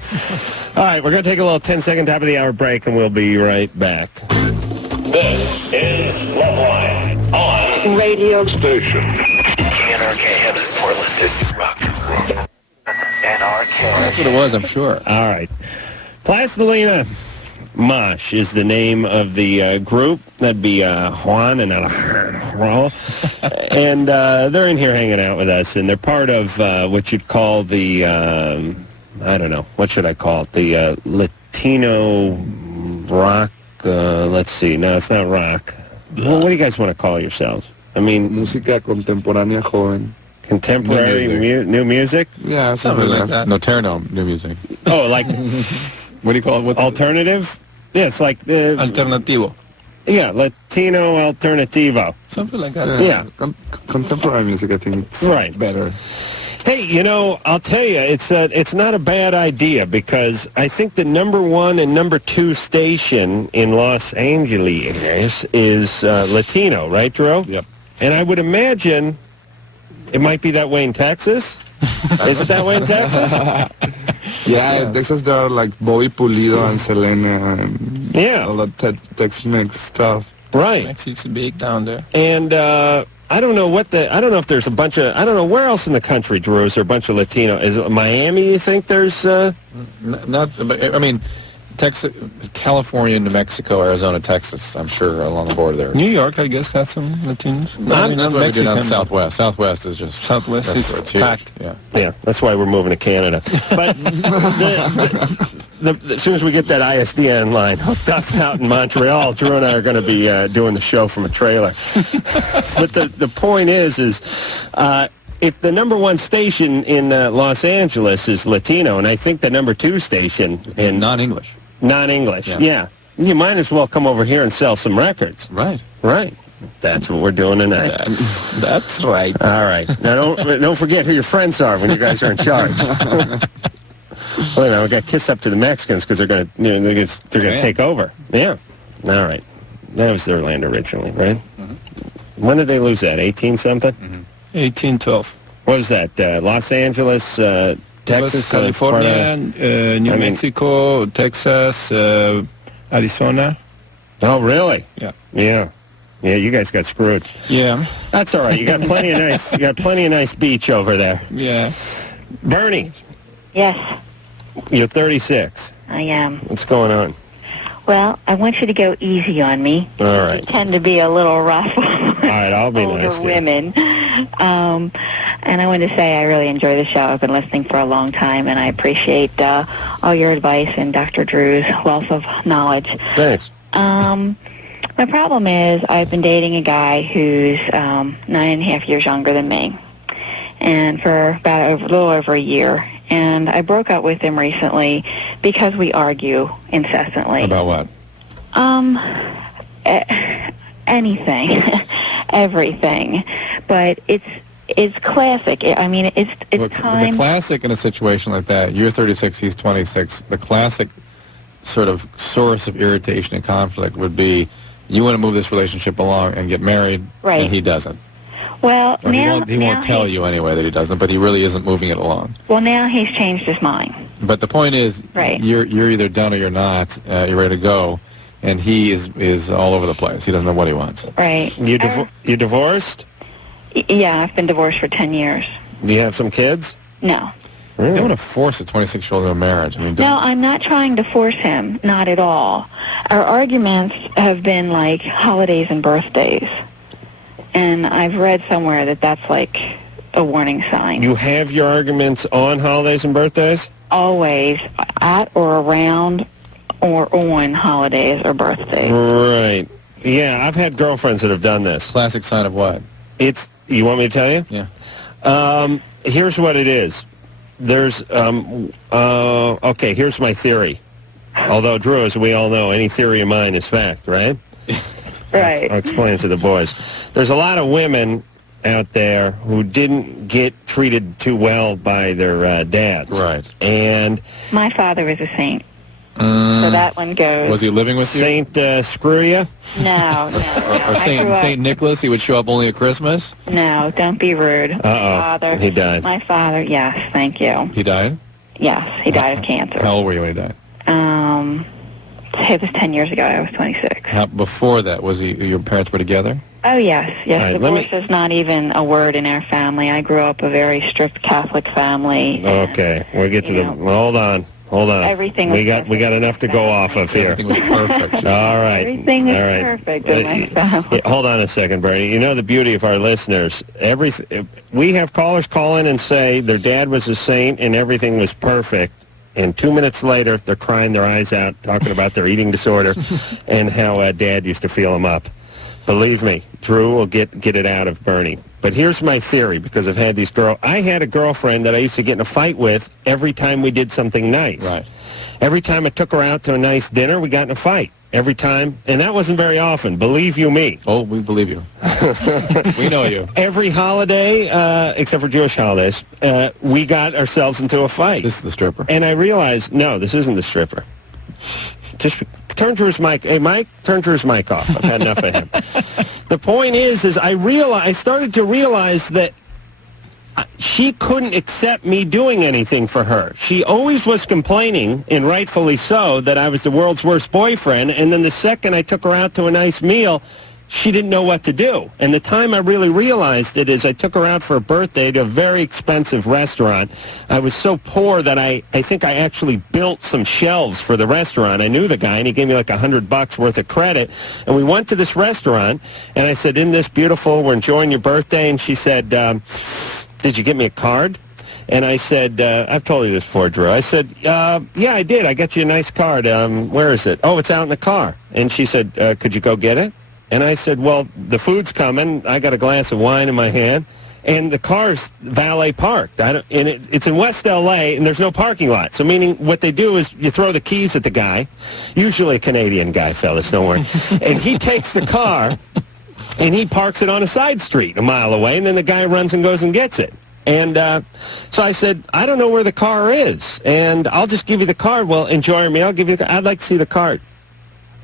All right, we're going to take a little 10-second top of the hour break, and we'll be right back. This is Loveline on Radio Station. NRK is Portland. Rock. NRK. That's what it was, I'm sure. All right. Plastilina Mosh is the name of the group. That'd be Juan and Carolla. And they're in here hanging out with us, and they're part of what you'd call the, I don't know, what should I call it? The Latino rock, let's see. No, it's not rock. Well, what do you guys want to call yourselves? I mean, Música contemporánea joven. contemporary new music? Yeah, something like that. No, Terno, new music. Oh, like What do you call it? What alternative? Yeah, it's like, Alternativo. yeah, Latino Alternativo. Something like that. Yeah. Contemporary music, I think it's Right. better. Hey, you know, I'll tell you, it's not a bad idea because I think the number 1 and number 2 station in Los Angeles is Latino, right, Drew? Yep. And I would imagine it might be that way in Texas. Is it that way in Texas? Yeah, in Texas there are like Bobby Pulido and Selena and Yeah. all that Tex-Mex stuff. Right. Mexico's big down there. And I don't know if there's a bunch of, I don't know where else in the country, Drew, is there a bunch of Latino? Is it Miami, you think there's? Not, I mean, Texas, California, New Mexico, Arizona, Texas, I'm sure along the border there. New York, I guess, has some Latinos. Not what we do down Southwest. Southwest is just... Southwest is it's huge. packed. Yeah, that's why we're moving to Canada. But as soon as we get that ISDN line hooked up out in Montreal, Drew and I are going to be doing the show from a trailer. But the point is if the number one station in Los Angeles is Latino, and I think the number two station in non-English. Non-English, yeah. You might as well come over here and sell some records. Right. Right. That's what we're doing tonight. That's right. All right. Now, don't forget who your friends are when you guys are in charge. Well, we got to kiss up to the Mexicans because they're going to they're going to take over. Yeah. All right. That was their land originally, right? Mm-hmm. When did they lose that? 18-something? Mm-hmm. 1812. What was that? Los Angeles, Texas, California, New Mexico, Texas, Arizona. Oh, really? Yeah. Yeah. Yeah, you guys got screwed. Yeah. That's all right. You got plenty of nice. You got plenty of nice beach over there. Yeah. Bernie, Yes, you're 36. I am. What's going on? Well, I want you to go easy on me. All right. I tend to be a little rough All right, I'll be older nice to you. women. And I wanted to say I really enjoy the show. I've been listening for a long time, and I appreciate all your advice and Dr. Drew's wealth of knowledge. Thanks. My problem is I've been dating a guy who's 9.5 years younger than me, and for about a little over a year. And I broke up with him recently because we argue incessantly. About what? Anything, everything. But it's classic. I mean, it's Look, time. The classic in a situation like that, you're 36, he's 26, the classic sort of source of irritation and conflict would be you want to move this relationship along and get married, Right. and he doesn't. Well, Or now he won't tell you anyway that he doesn't, but he really isn't moving it along. Well, now he's changed his mind. But the point is, Right. you're either done or you're not. You're ready to go, and he is all over the place. He doesn't know what he wants. Right. You divorced? Yeah, I've been divorced for 10 years. Do you have some kids? No. You don't want to force a 26-year-old into a marriage. I mean, No, I'm not trying to force him. Not at all. Our arguments have been like holidays and birthdays. And I've read somewhere that that's like a warning sign. You have your arguments on holidays and birthdays? Always at or around or on holidays or birthdays. Right. Yeah, I've had girlfriends that have done this. Classic sign of what? You want me to tell you? Yeah. Here's what it is. There's, okay, here's my theory. Although, Drew, as we all know, any theory of mine is fact, right? Right. I'll explain it to the boys. There's a lot of women out there who didn't get treated too well by their dads. Right. And My father was a saint. So that one goes. Was he living with you? Saint Screw Ya? No, no. Or Saint Nicholas? He would show up only at Christmas? No, don't be rude. Uh-oh. Father. He died. My father, yes, thank you. He died? Yes, he died of cancer. How old were you when he died? It was 10 years ago. I was 26. Before that, your parents were together? Oh, yes. Yes, All right, divorce is not even a word in our family. I grew up a very strict Catholic family. Okay, we'll get to the... Hold on. Everything was we got enough to go off of here. Everything was perfect. All right. Everything was All right. perfect in my family. Hold on a second, Bernie. You know the beauty of our listeners. We have callers call in and say their dad was a saint and everything was perfect. And 2 minutes later, they're crying their eyes out, talking about their eating disorder and how Dad used to feel them up. Believe me, Drew will get it out of Bernie. But here's my theory, because I've had I had a girlfriend that I used to get in a fight with every time we did something nice. Right. Every time I took her out to a nice dinner, we got in a fight. Every time. And that wasn't very often, believe you me. Oh, we believe you. We know you. Every holiday, except for Jewish holidays, we got ourselves into a fight. This is the stripper. And I realized, no, this isn't the stripper. Just turn Drew's mic. Hey, Mike, turn Drew's mic off. I've had enough of him. The point is I started to realize that she couldn't accept me doing anything for her. She always was complaining, and rightfully so, that I was the world's worst boyfriend, and then the second I took her out to a nice meal, she didn't know what to do. And the time I really realized it is I took her out for a birthday to a very expensive restaurant. I was so poor that I think I actually built some shelves for the restaurant. I knew the guy, and he gave me like $100 worth of credit. And we went to this restaurant, and I said, "Isn't this beautiful? We're enjoying your birthday." And she said, "Did you get me a card?" And I said, I've told you this before, Drew. I said, yeah, I did. I got you a nice card. Where is it? Oh, it's out in the car. And she said, could you go get it? And I said, well, the food's coming. I got a glass of wine in my hand, and the car's valet parked. It's in West L.A., and there's no parking lot. So meaning what they do is you throw the keys at the guy, usually a Canadian guy, fellas, don't worry, and he takes the car, and he parks it on a side street a mile away, and then the guy runs and goes and gets it. And so I said, I don't know where the car is, and I'll just give you the card. Well, enjoy your meal. I'd like to see the card.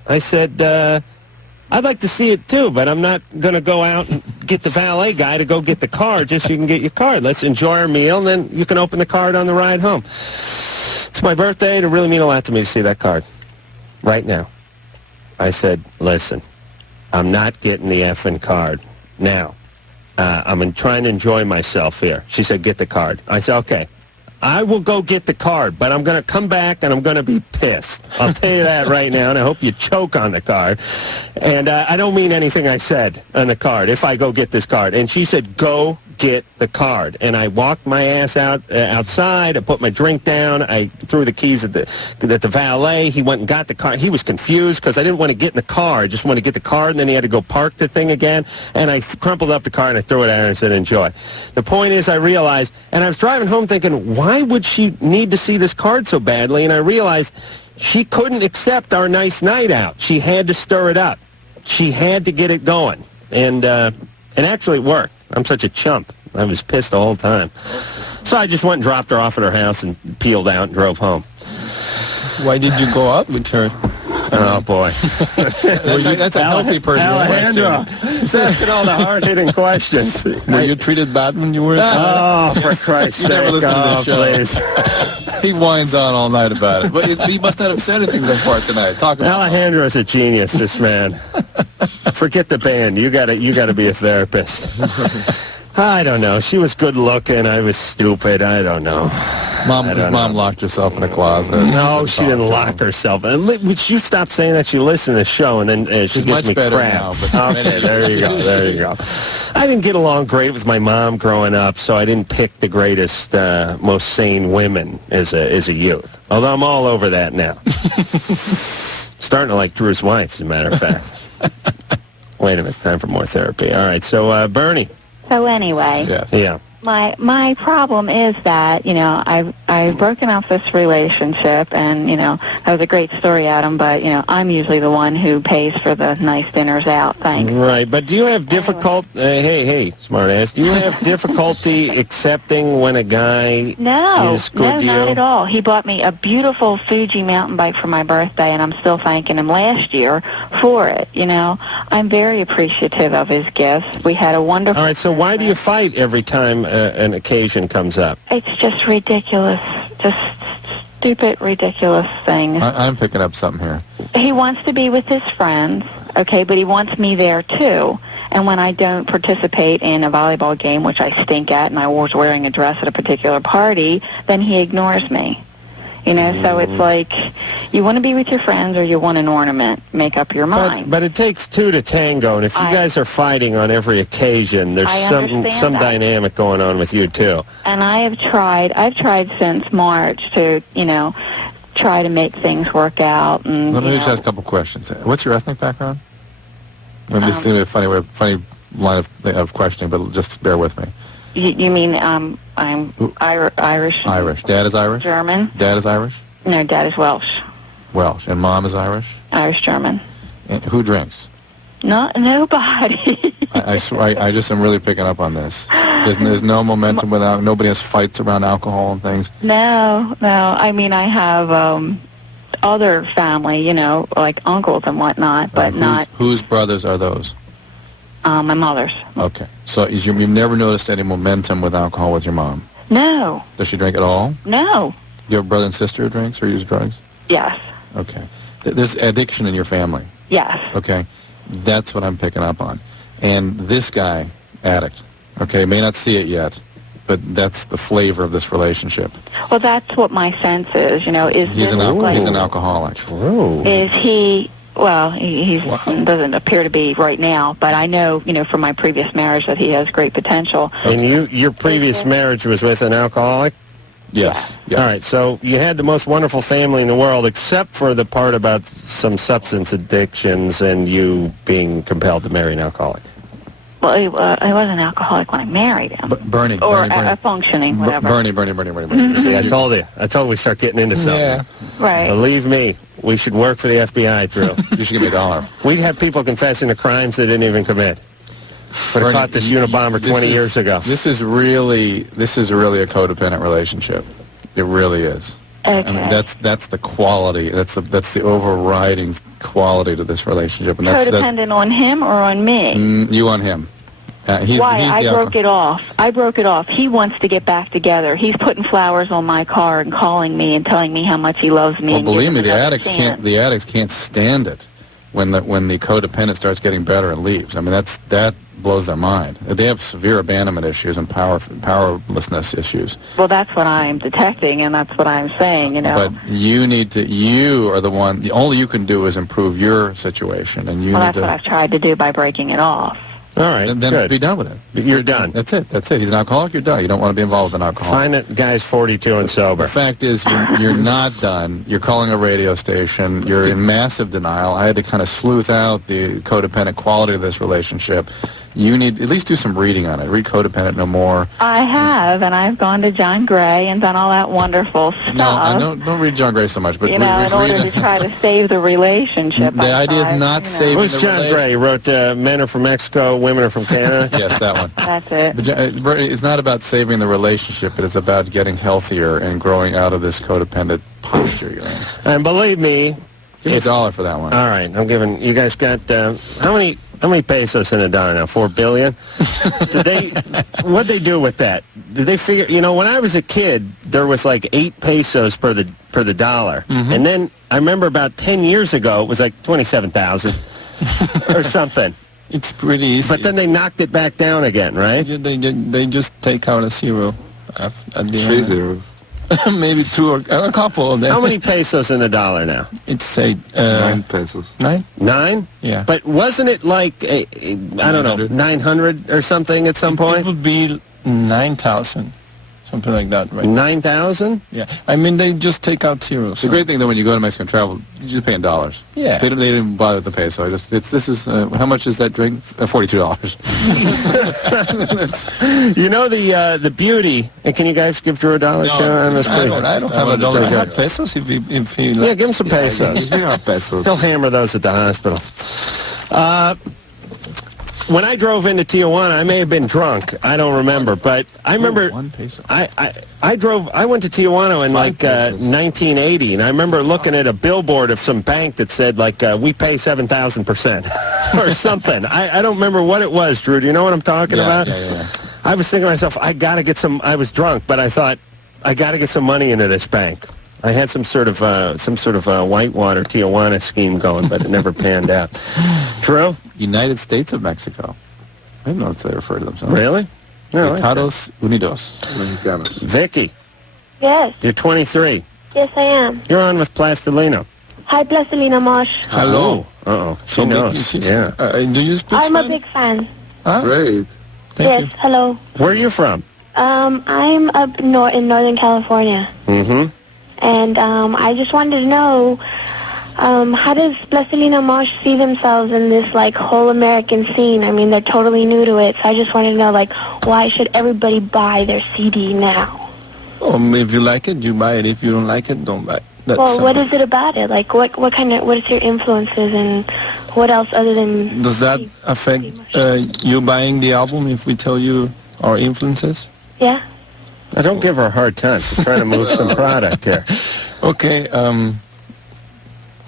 I said, I'd like to see it too, but I'm not going to go out and get the valet guy to go get the card just so you can get your card. Let's enjoy our meal, and then you can open the card on the ride home. It's my birthday. It really mean a lot to me to see that card right now. I said, listen, I'm not getting the effing card now. I'm trying to enjoy myself here. She said, get the card. I said, okay. I will go get the card, but I'm going to come back and I'm going to be pissed. I'll tell you that right now, and I hope you choke on the card. And I don't mean anything I said on the card if I go get this card. And she said, go get the card. And I walked my ass outside. I put my drink down. I threw the keys at the valet. He went and got the car. He was confused because I didn't want to get in the car. I just wanted to get the card, and then he had to go park the thing again. And I crumpled up the car, and I threw it at her and said, enjoy. The point is, I realized, and I was driving home thinking, why would she need to see this card so badly? And I realized she couldn't accept our nice night out. She had to stir it up. She had to get it going. And actually it worked. I'm such a chump. I was pissed the whole time. So I just went and dropped her off at her house and peeled out and drove home. Why did you go out with her? Oh, boy. That's a healthy person's Alejandro, he's asking all the hard-hitting questions. Were you treated bad when you were at Oh, for Christ's sake. You never listen to the show. Please. He whines on all night about it. But he must not have said anything that part tonight. Talk about Alejandro's a genius, this man. Forget the band. You gotta be a therapist. I don't know. She was good looking. I was stupid. I don't know. Mom locked herself in a closet. No, she didn't lock herself. Would you stop saying that? She listened to the show, and then she gives me crap. Now, but okay, there you go. There you go. I didn't get along great with my mom growing up, so I didn't pick the greatest, most sane women as a youth. Although I'm all over that now. Starting to like Drew's wife, as a matter of fact. Wait a minute, it's time for more therapy. All right, so Bernie. So anyway, yes. Yeah. My problem is that, I've broken off this relationship, and, that was a great story, Adam, but, I'm usually the one who pays for the nice dinners out, thanks. Right, but do you have hey, smart ass, do you have difficulty accepting when a guy is good to you? No, not at all. He bought me a beautiful Fuji mountain bike for my birthday, and I'm still thanking him last year for it, I'm very appreciative of his gifts. We had a wonderful... All right, so why do you fight every time an occasion comes up? It's just ridiculous. Just stupid, ridiculous things. I'm picking up something here. He wants to be with his friends, okay, but he wants me there too. And when I don't participate in a volleyball game, which I stink at, and I was wearing a dress at a particular party, then he ignores me. So it's like, you want to be with your friends or you want an ornament. Make up your mind. But it takes two to tango, and if you guys are fighting on every occasion, there's some dynamic going on with you too. And I've tried since March to, try to make things work out. And, Let me just ask a couple questions. What's your ethnic background? This is going to be a funny line of questioning, but just bear with me. You mean I'm Irish? Irish. Dad is Irish? German. Dad is Irish? No, Dad is Welsh. Welsh. And Mom is Irish? Irish-German. And who drinks? Nobody. I just am really picking up on this. There's no momentum without, nobody has fights around alcohol and things? No. I mean, I have other family, like uncles and whatnot, but not... Whose brothers are those? My mother's. Okay. So you've never noticed any momentum with alcohol with your mom? No. Does she drink at all? No. Do you have a brother and sister who drinks or use drugs? Yes. Okay. There's addiction in your family? Yes. Okay. That's what I'm picking up on. And this guy, addict, okay, may not see it yet, but that's the flavor of this relationship. Well, that's what my sense is. You know, is He's this an like, he's an alcoholic. is he? Well, he doesn't appear to be right now, but I know, you know, from my previous marriage that he has great potential. And your previous marriage was with an alcoholic? Yes. All right, so you had the most wonderful family in the world, except for the part about some substance addictions and you being compelled to marry an alcoholic. Well, he was an alcoholic when I married him. Bernie. A functioning, whatever. Bernie. See, I told you we start getting into something. Yeah. Right. Believe me, we should work for the FBI, Drew. You should give me $1. We'd have people confessing to crimes they didn't even commit. Would have caught this Unabomber 20 years ago. This is really a codependent relationship. It really is. Okay. I mean, that's the quality. That's the overriding quality to this relationship. And Codependent on him or on me? You on him. Why? I broke it off. He wants to get back together. He's putting flowers on my car and calling me and telling me how much he loves me. Well, believe me, the addicts addicts can't stand it when the codependent starts getting better and leaves. I mean, that blows their mind. They have severe abandonment issues and powerlessness issues. Well, that's what I'm detecting, and that's what I'm saying, you know. But you are the one, the only you can do is improve your situation, and you need that's to... what I've tried to do by breaking it off. All right, then good. Be done with it. You're done. That's it. He's an alcoholic, you're done. You don't want to be involved with an alcoholic. Find that guy's 42 and sober. The fact is, you're not done. You're calling a radio station. You're in massive denial. I had to kind of sleuth out the codependent quality of this relationship. You need at least do some reading on it. Read Codependent No More. I have, and I've gone to John Gray and done all that wonderful stuff. No, I don't read John Gray so much, but you know, in order to try to save the relationship. The idea is not saving Who's John Gray? He wrote Men Are From Mexico, Women Are From Canada? Yes, that one. That's it. But it's not about saving the relationship. It is about getting healthier and growing out of this codependent posture you're in. And believe me... Give me $1 for that one. All right, I'm giving... You guys got... How many pesos in a dollar now? 4 billion? What'd they do with that? Did they figure... You know, when I was a kid, there was like 8 pesos per the dollar. Mm-hmm. And then I remember about 10 years ago, it was like 27,000 or something. It's pretty easy. But then they knocked it back down again, right? They just take out a zero at the end. 3 zeros. Maybe 2 or a couple of them. How many pesos in a dollar now? It's say 9 pesos. 9? 9? Yeah. But wasn't it like I don't know, 900 or something at some point? It would be 9,000, something like that, right? 9,000? Yeah. I mean, they just take out zeros. The great thing though, when you go to Mexican travel, you just pay in dollars. Yeah. They didn't bother with the peso. How much is that drink? $42. You know the beauty. And can you guys give Drew $1? No, I don't have $1. I have pesos if he likes. Yeah, give him some pesos. Yeah, pesos. He'll hammer those at the hospital. When I drove into Tijuana, I may have been drunk. I don't remember, but I remember 1 peso. I went to Tijuana in like 1980, and I remember looking at a billboard of some bank that said like we pay 7,000% or something. I don't remember what it was, Drew. Do you know what I'm talking about? Yeah. I was thinking to myself, I got to get some. I was drunk, but I thought I got to get some money into this bank. I had some sort of whitewater Tijuana scheme going, but it never panned out. Drew? United States of Mexico. I don't know if they refer to themselves. Really? No. Estados Unidos. Mexicanos. Vicky, Yes. you're 23. Yes, I am. You're on with Plastilina. Hi, Plastilina Mosh. Hello. Uh-oh. She knows. Yeah. Do you speak I'm a Spanish? big fan. Huh? Great. Thank Yes, hello. Where are you from? I'm up in Northern California. Mm-hmm. And I just wanted to know, how does Plastilina Mosh see themselves in this, like, whole American scene? I mean, they're totally new to it, so I just wanted to know, like, why should everybody buy their CD now? If you like it, you buy it. If you don't like it, don't buy it. Well, what is it about it? Like, what is your influences, and what else other than... Does that affect you buying the album if we tell you our influences? Yeah. I don't give her a hard time. She's trying to move some product here. Okay,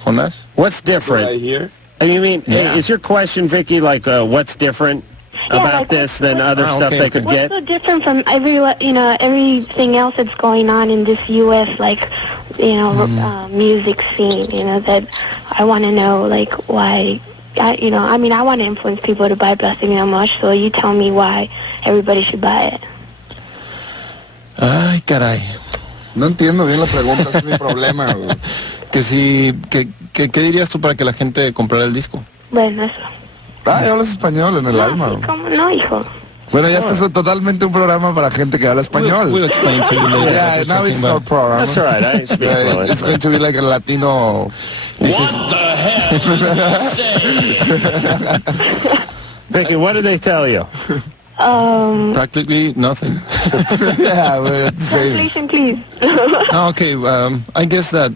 Jonas? What's different? Right here. You mean, Yeah. is your question, Vicky, like what's different about like, this than other stuff okay, they could What's get? so different from everything else that's going on in this U.S., like, music scene, that I want to know, like, why I want to influence people to buy Plastilina Mosh, so you tell me why everybody should buy it. Ay, caray. No entiendo bien la pregunta, ese es mi problema, güey. ¿Qué dirías tú para que la gente comprara el disco? Bueno, eso. Ay, hablas español en el alma, güey. ¿Cómo no, hijo? Bueno, ya este es totalmente un programa para gente que habla español. We'll explain to you later. Yeah, now it's our program. That's all right. I speak fluent. It's going to be like a Latino. What the hell did you say? Vicky, what did they tell you? Practically nothing. Yeah, we're the same. Translation, please. Okay, I guess that...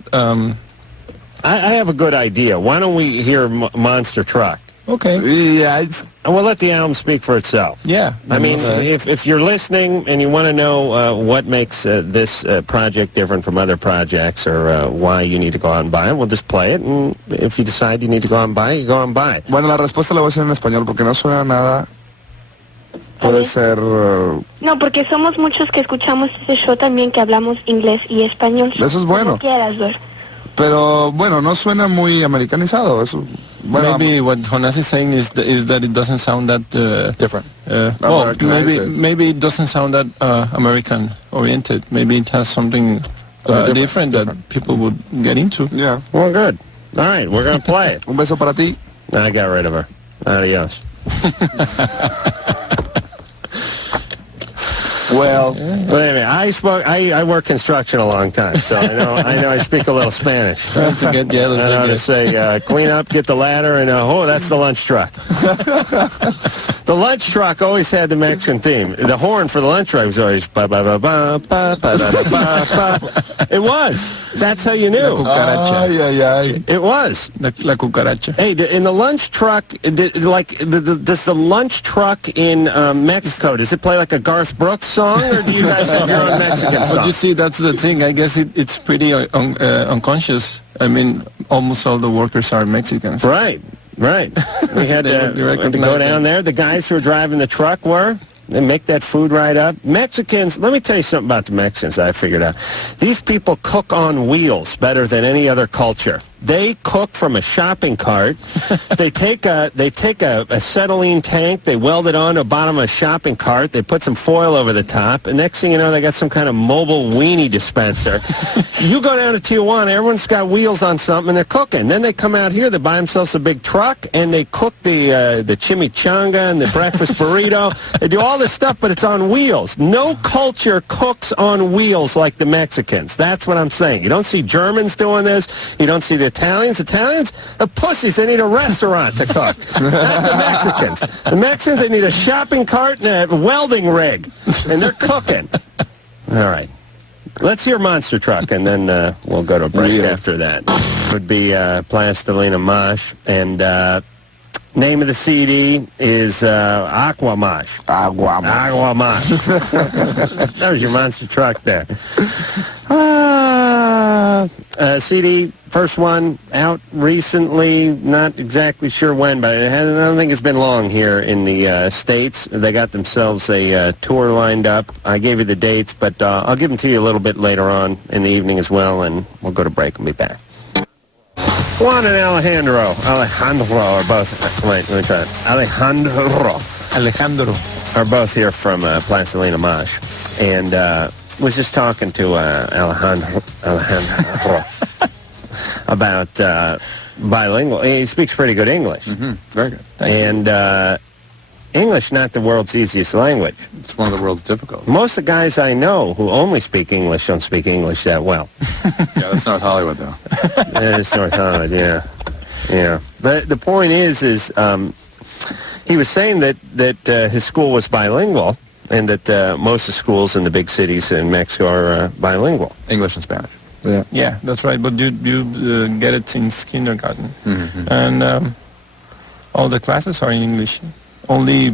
I have a good idea. Why don't we hear Monster Truck? Okay. Yeah, And we'll let the album speak for itself. Yeah. I mean, if you're listening and you want to know what makes this project different from other projects or why you need to go out and buy it, we'll just play it. And if you decide you need to go out and buy it, you go out and buy it. Bueno, la respuesta la voy a hacer en español porque no suena nada. Puede ser... No, porque somos muchos que escuchamos este show también que hablamos inglés y español. Eso es bueno. Como quieras, ver. Pero, bueno, no suena muy americanizado. Eso, bueno, maybe what Jonas is saying is that it doesn't sound that different. Well, maybe it doesn't sound that American oriented. Maybe it has something different that people would get into. Yeah. Well, good. All right, we're going to play it. Un beso para ti. I got rid of her. Adios. Well, wait a minute. I work construction a long time, so I know I speak a little Spanish. Trying to get jealous. I know to say, clean up, get the ladder, and that's the lunch truck. The lunch truck always had the Mexican theme. The horn for the lunch truck was always ba ba ba ba ba ba ba ba ba. It was. That's how you knew. La cucaracha. It was. La cucaracha. Hey, in the lunch truck, does the lunch truck in Mexico, does it play like a Garth Brooks song, or do you guys have your own Mexican song? But you see, that's the thing. I guess it's pretty unconscious. I mean, almost all the workers are Mexicans. Right. We had to go down there. The guys who were driving the truck they make that food right up. Mexicans, let me tell you something about the Mexicans I figured out. These people cook on wheels better than any other culture. They cook from a shopping cart. They take a acetylene tank. They weld it on the bottom of a shopping cart. They put some foil over the top. And next thing you know, they got some kind of mobile weenie dispenser. You go down to Tijuana, everyone's got wheels on something, and they're cooking. Then they come out here, they buy themselves a big truck, and they cook the chimichanga and the breakfast burrito. They do all this stuff, but it's on wheels. No culture cooks on wheels like the Mexicans. That's what I'm saying. You don't see Germans doing this. You don't see the Italians, the pussies, they need a restaurant to cook. Not the Mexicans. The Mexicans, they need a shopping cart and a welding rig, and they're cooking. All right. Let's hear Monster Truck, and then we'll go to a break after that. It would be Plastilina Mosh, and name of the CD is Aqua Mosh. Agua Mosh. That was your Monster Truck there. CD, first one out recently, not exactly sure when, but I don't think it's been long here in the States. They got themselves a tour lined up. I gave you the dates, but I'll give them to you a little bit later on in the evening as well, and we'll go to break and be back. Juan and Alejandro are both, wait, let me try it. Alejandro are both here from Plastilina Mosh, and was just talking to Alejandro about bilingual. He speaks pretty good English. Mm-hmm. Very good. And English, not the world's easiest language. It's one of the world's difficult. Most of the guys I know who only speak English don't speak English that well. Yeah, that's North Hollywood, though. It's North Hollywood, yeah. But the point is he was saying that his school was bilingual, and that most of the schools in the big cities in Mexico are bilingual. English and Spanish. Yeah, that's right. But you get it since kindergarten. Mm-hmm. And all the classes are in English. Only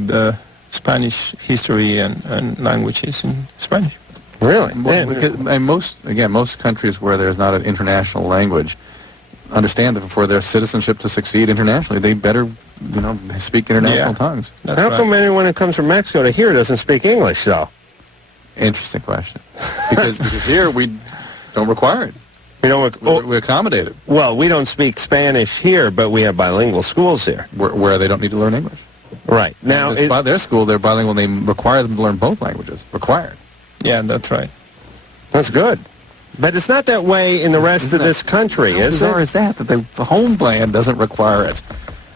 Spanish history and languages in Spanish. Really? Well, and most countries where there's not an international language understand that for their citizenship to succeed internationally, they better, speak international tongues. How come anyone who comes from Mexico to here doesn't speak English, though? Interesting question. Because here we don't require it. You know, We accommodate it. well, we don't speak Spanish here, but we have bilingual schools here. Where they don't need to learn English. Right. Now, By their school, they're bilingual. They require them to learn both languages. Required. Yeah, that's right. that's good. But it's not that way in the rest of this country, How is bizarre it? is that the homeland doesn't require it?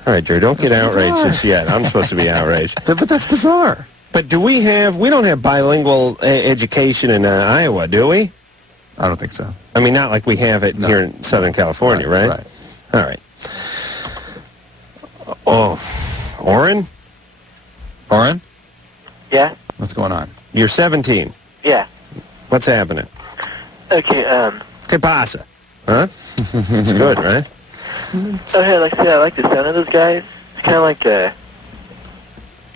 All right, Drew, don't get That's outraged bizarre. just yet. I'm supposed to be outraged. But that's bizarre. But we don't have bilingual education in Iowa, do we? I don't think so. I mean, not like we have it here in Southern California, right? Right. All right. Oh, Oren? Oren, Yeah? what's going on? You're 17. Yeah. What's happening? Okay, ¿Qué pasa? Huh? It's good, right? okay, like I said, I like the sound of those guys. It's kind of like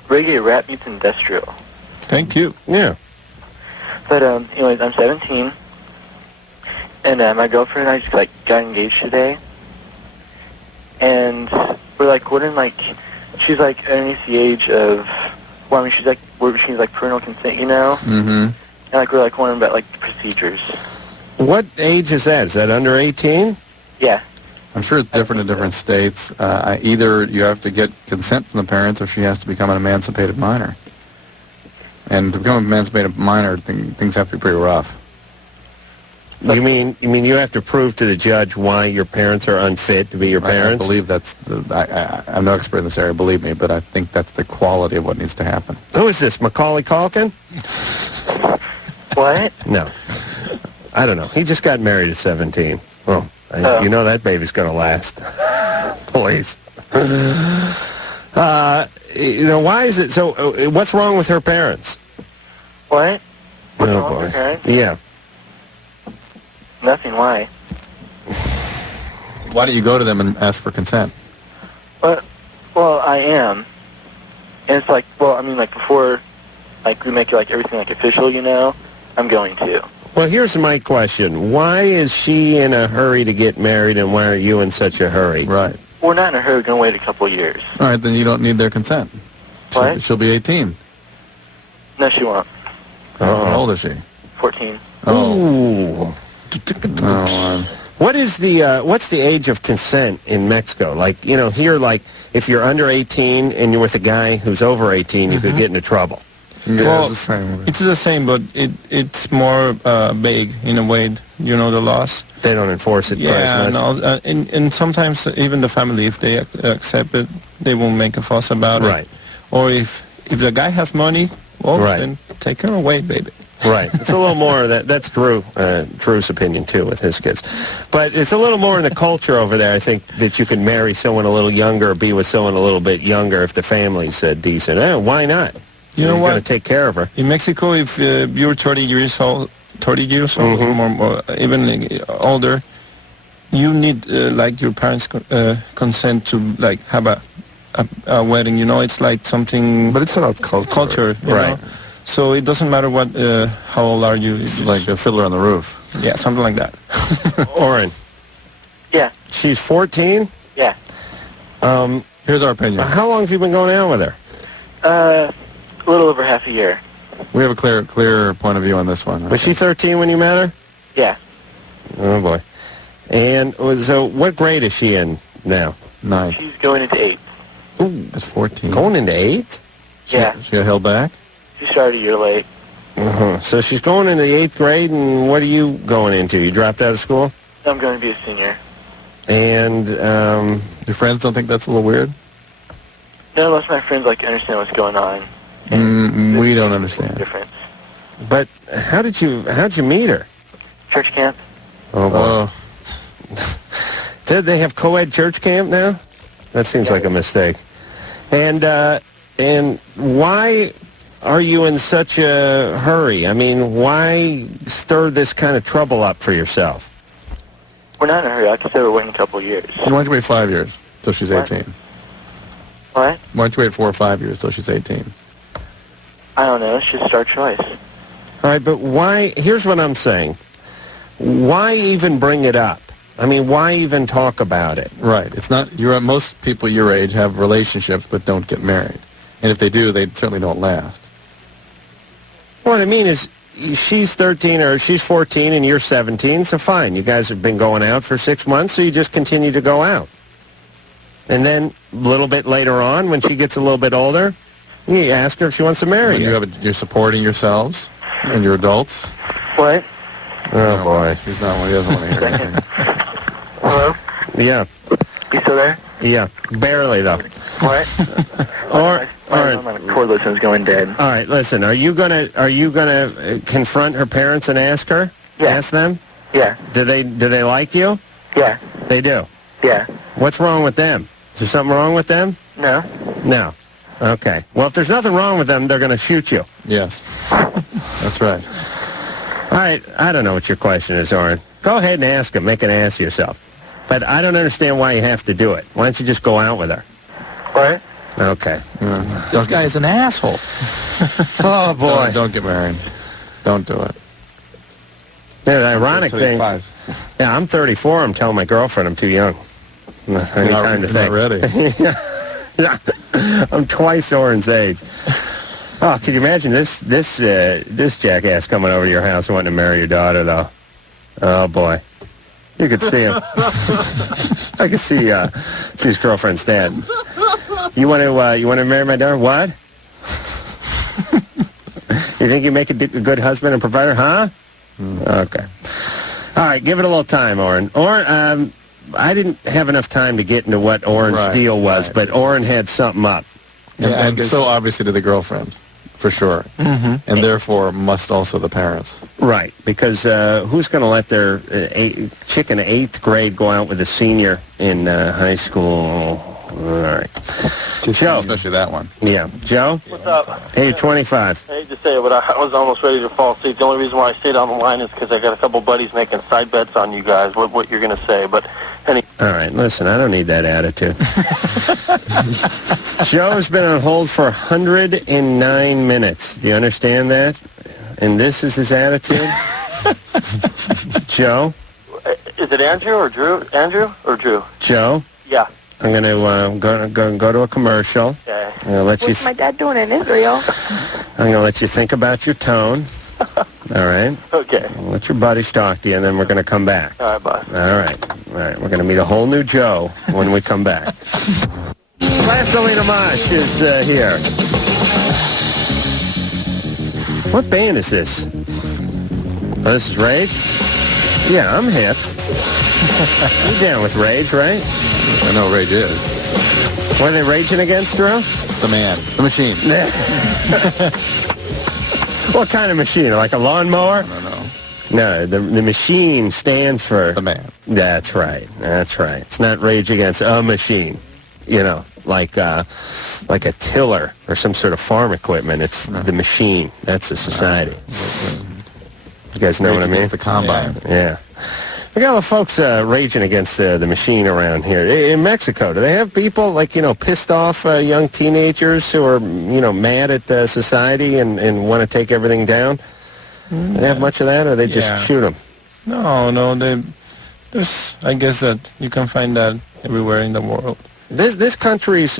reggae rap meets industrial. Thank you. Yeah. But, anyways, I'm 17. And my girlfriend and I just, like, got engaged today. And we're, like, wondering, like, she's, like, underneath the age of, well, I mean, she's, like, parental consent, you know? Mm-hmm. And, like, we're, like, wondering about, like, the procedures. What age is that? Is that under 18? Yeah. I'm sure it's different in different states. Either you have to get consent from the parents or she has to become an emancipated minor. And to become an emancipated minor, things have to be pretty rough. You mean you have to prove to the judge why your parents are unfit to be your parents? I believe that's I'm no expert in this area, believe me, but I think that's the quality of what needs to happen. Who is this, Macaulay Culkin? What? No. I don't know. He just got married at 17. Well, you know that baby's going to last. Please. Why is it so? What's wrong with her parents? What? What's Oh, wrong boy. with her? Yeah. Nothing, why? Why don't you go to them and ask for consent? Well, I am. And it's like, well, I mean, like, before, like, we make it, like, everything, like, official, you know, I'm going to. Well, here's my question. Why is she in a hurry to get married, and why are you in such a hurry? Right. We're not in a hurry, we're going to wait a couple of years. All right, then you don't need their consent. What? She'll be 18. No, she won't. How old is she? 14. Ooh. Oh, What's the age of consent in Mexico? Like, you know, here, like, if you're under 18 and you're with a guy who's over 18, you could get into trouble. Well, it's the same, but it's more vague in a way. You know, the laws. They don't enforce it. Yeah, quite as much. and sometimes even the family, if they accept it, they won't make a fuss about it. Right. Or if the guy has money, well, then take her away, baby. Right. It's a little more that's Drew's opinion too with his kids, but it's a little more in the culture over there. I think that you can marry someone a little younger, or be with someone a little bit younger if the family's decent. Why not? You know You're what? going to take care of her. In Mexico, if you're 30 years old, more, even older, you need like your parents' consent to like have a wedding. You know, it's like something. But it's about culture. You know? So it doesn't matter what, how old are you. It's like a fiddler on the roof. Yeah, something like that. Oren. Yeah. She's 14? Yeah. Here's our opinion. How long have you been going out with her? A little over half a year. We have a clear point of view on this one. Was she 13 when you met her? Yeah. Oh, boy. And so what grade is she in now? 9th. She's going into 8th. Ooh, That's 14. going into 8th? Yeah. She got held back? She started a year late. So she's going into the 8th grade, and what are you going into? You dropped out of school? I'm going to be a senior. And, Your friends don't think that's a little weird? No, most of my friends like understand what's going on. We don't understand. Difference. but how'd you meet her? Church camp. Oh, boy. Did they have co-ed church camp now? That seems like a mistake. And why are you in such a hurry? I mean, why stir this kind of trouble up for yourself? We're not in a hurry. Like I said, we're waiting a couple of years. Why don't you wait 5 years till she's What? 18? What? Why don't you wait 4 or 5 years till she's 18? I don't know. It's just our choice. All right, but why? Here's what I'm saying. Why even bring it up? I mean, why even talk about it? Right. It's not. Most people your age have relationships but don't get married, and if they do, they certainly don't last. What I mean is, she's 13 or she's 14 and you're 17, so fine. You guys have been going out for 6 months, so you just continue to go out. And then a little bit later on, when she gets a little bit older, you ask her if she wants to marry you. You're supporting yourselves and you're adults. What? Oh, boy. He's not. He doesn't want to hear anything. Hello? Yeah. You still there? Yeah. Barely, though. What? All right. My cord listen's going dead. All right, listen. Are you gonna confront her parents and ask her? Yeah. Ask them? Yeah. Do they like you? Yeah. They do. Yeah. What's wrong with them? Is there something wrong with them? No. No. Okay. Well, if there's nothing wrong with them, they're going to shoot you. Yes. That's right. All right. I don't know what your question is, Oren. Go ahead and ask him. Make an ass of yourself. But I don't understand why you have to do it. Why don't you just go out with her? What? Okay. This guy's an asshole. Oh, boy. Don't get married. Don't do it. Yeah, the ironic thing. 35. Yeah, I'm 34. I'm telling my girlfriend I'm too young. Any time to think. Not ready. Yeah. I'm twice Oren's age. Oh, can you imagine this jackass coming over to your house wanting to marry your daughter, though? Oh, boy. You could see him. I could see his girlfriend's dad. You want to marry my daughter? What? You think you make a good husband and provider, huh? Okay. All right, give it a little time, Oren. Oren, I didn't have enough time to get into what Oren's deal was, but Oren had something up. And so obviously to the girlfriend, for sure. Mm-hmm. And therefore must also the parents. Right, because who's going to let their chick in 8th grade go out with a senior in high school? All right. Joe. Especially that one. Yeah. Joe? What's up? Hey, 25. I hate to say it, but I was almost ready to fall asleep. The only reason why I stayed on the line is because I got a couple buddies making side bets on you guys, what you're going to say. But All right, listen, I don't need that attitude. Joe's been on hold for 109 minutes. Do you understand that? And this is his attitude? Joe? Is it Andrew or Drew? Andrew or Drew? Joe? Yeah. I'm going to go to a commercial. Okay. I'm gonna let What's my dad doing in Israel? I'm going to let you think about your tone. All right? Okay. I'll let your buddies talk to you, and then we're going to come back. All right, boss. All right. We're going to meet a whole new Joe when we come back. Plastilina Mosh is here. What band is this? Oh, this is Rage? Yeah, I'm hip. You're down with Rage, right? I know Rage is. What are they raging against, Drew? The man. The machine. What kind of machine? Like a lawnmower? No, the machine stands for... The man. That's right. It's not Rage Against a Machine. You know, like a tiller or some sort of farm equipment. It's the machine. That's a society. You guys know what I mean? The combine. Yeah. We got a lot of folks raging against the machine around here. In Mexico, do they have people, like, pissed off young teenagers who are, mad at society and want to take everything down? Do they have much of that, or they just shoot them? No, there's, I guess that you can find that everywhere in the world. This country's,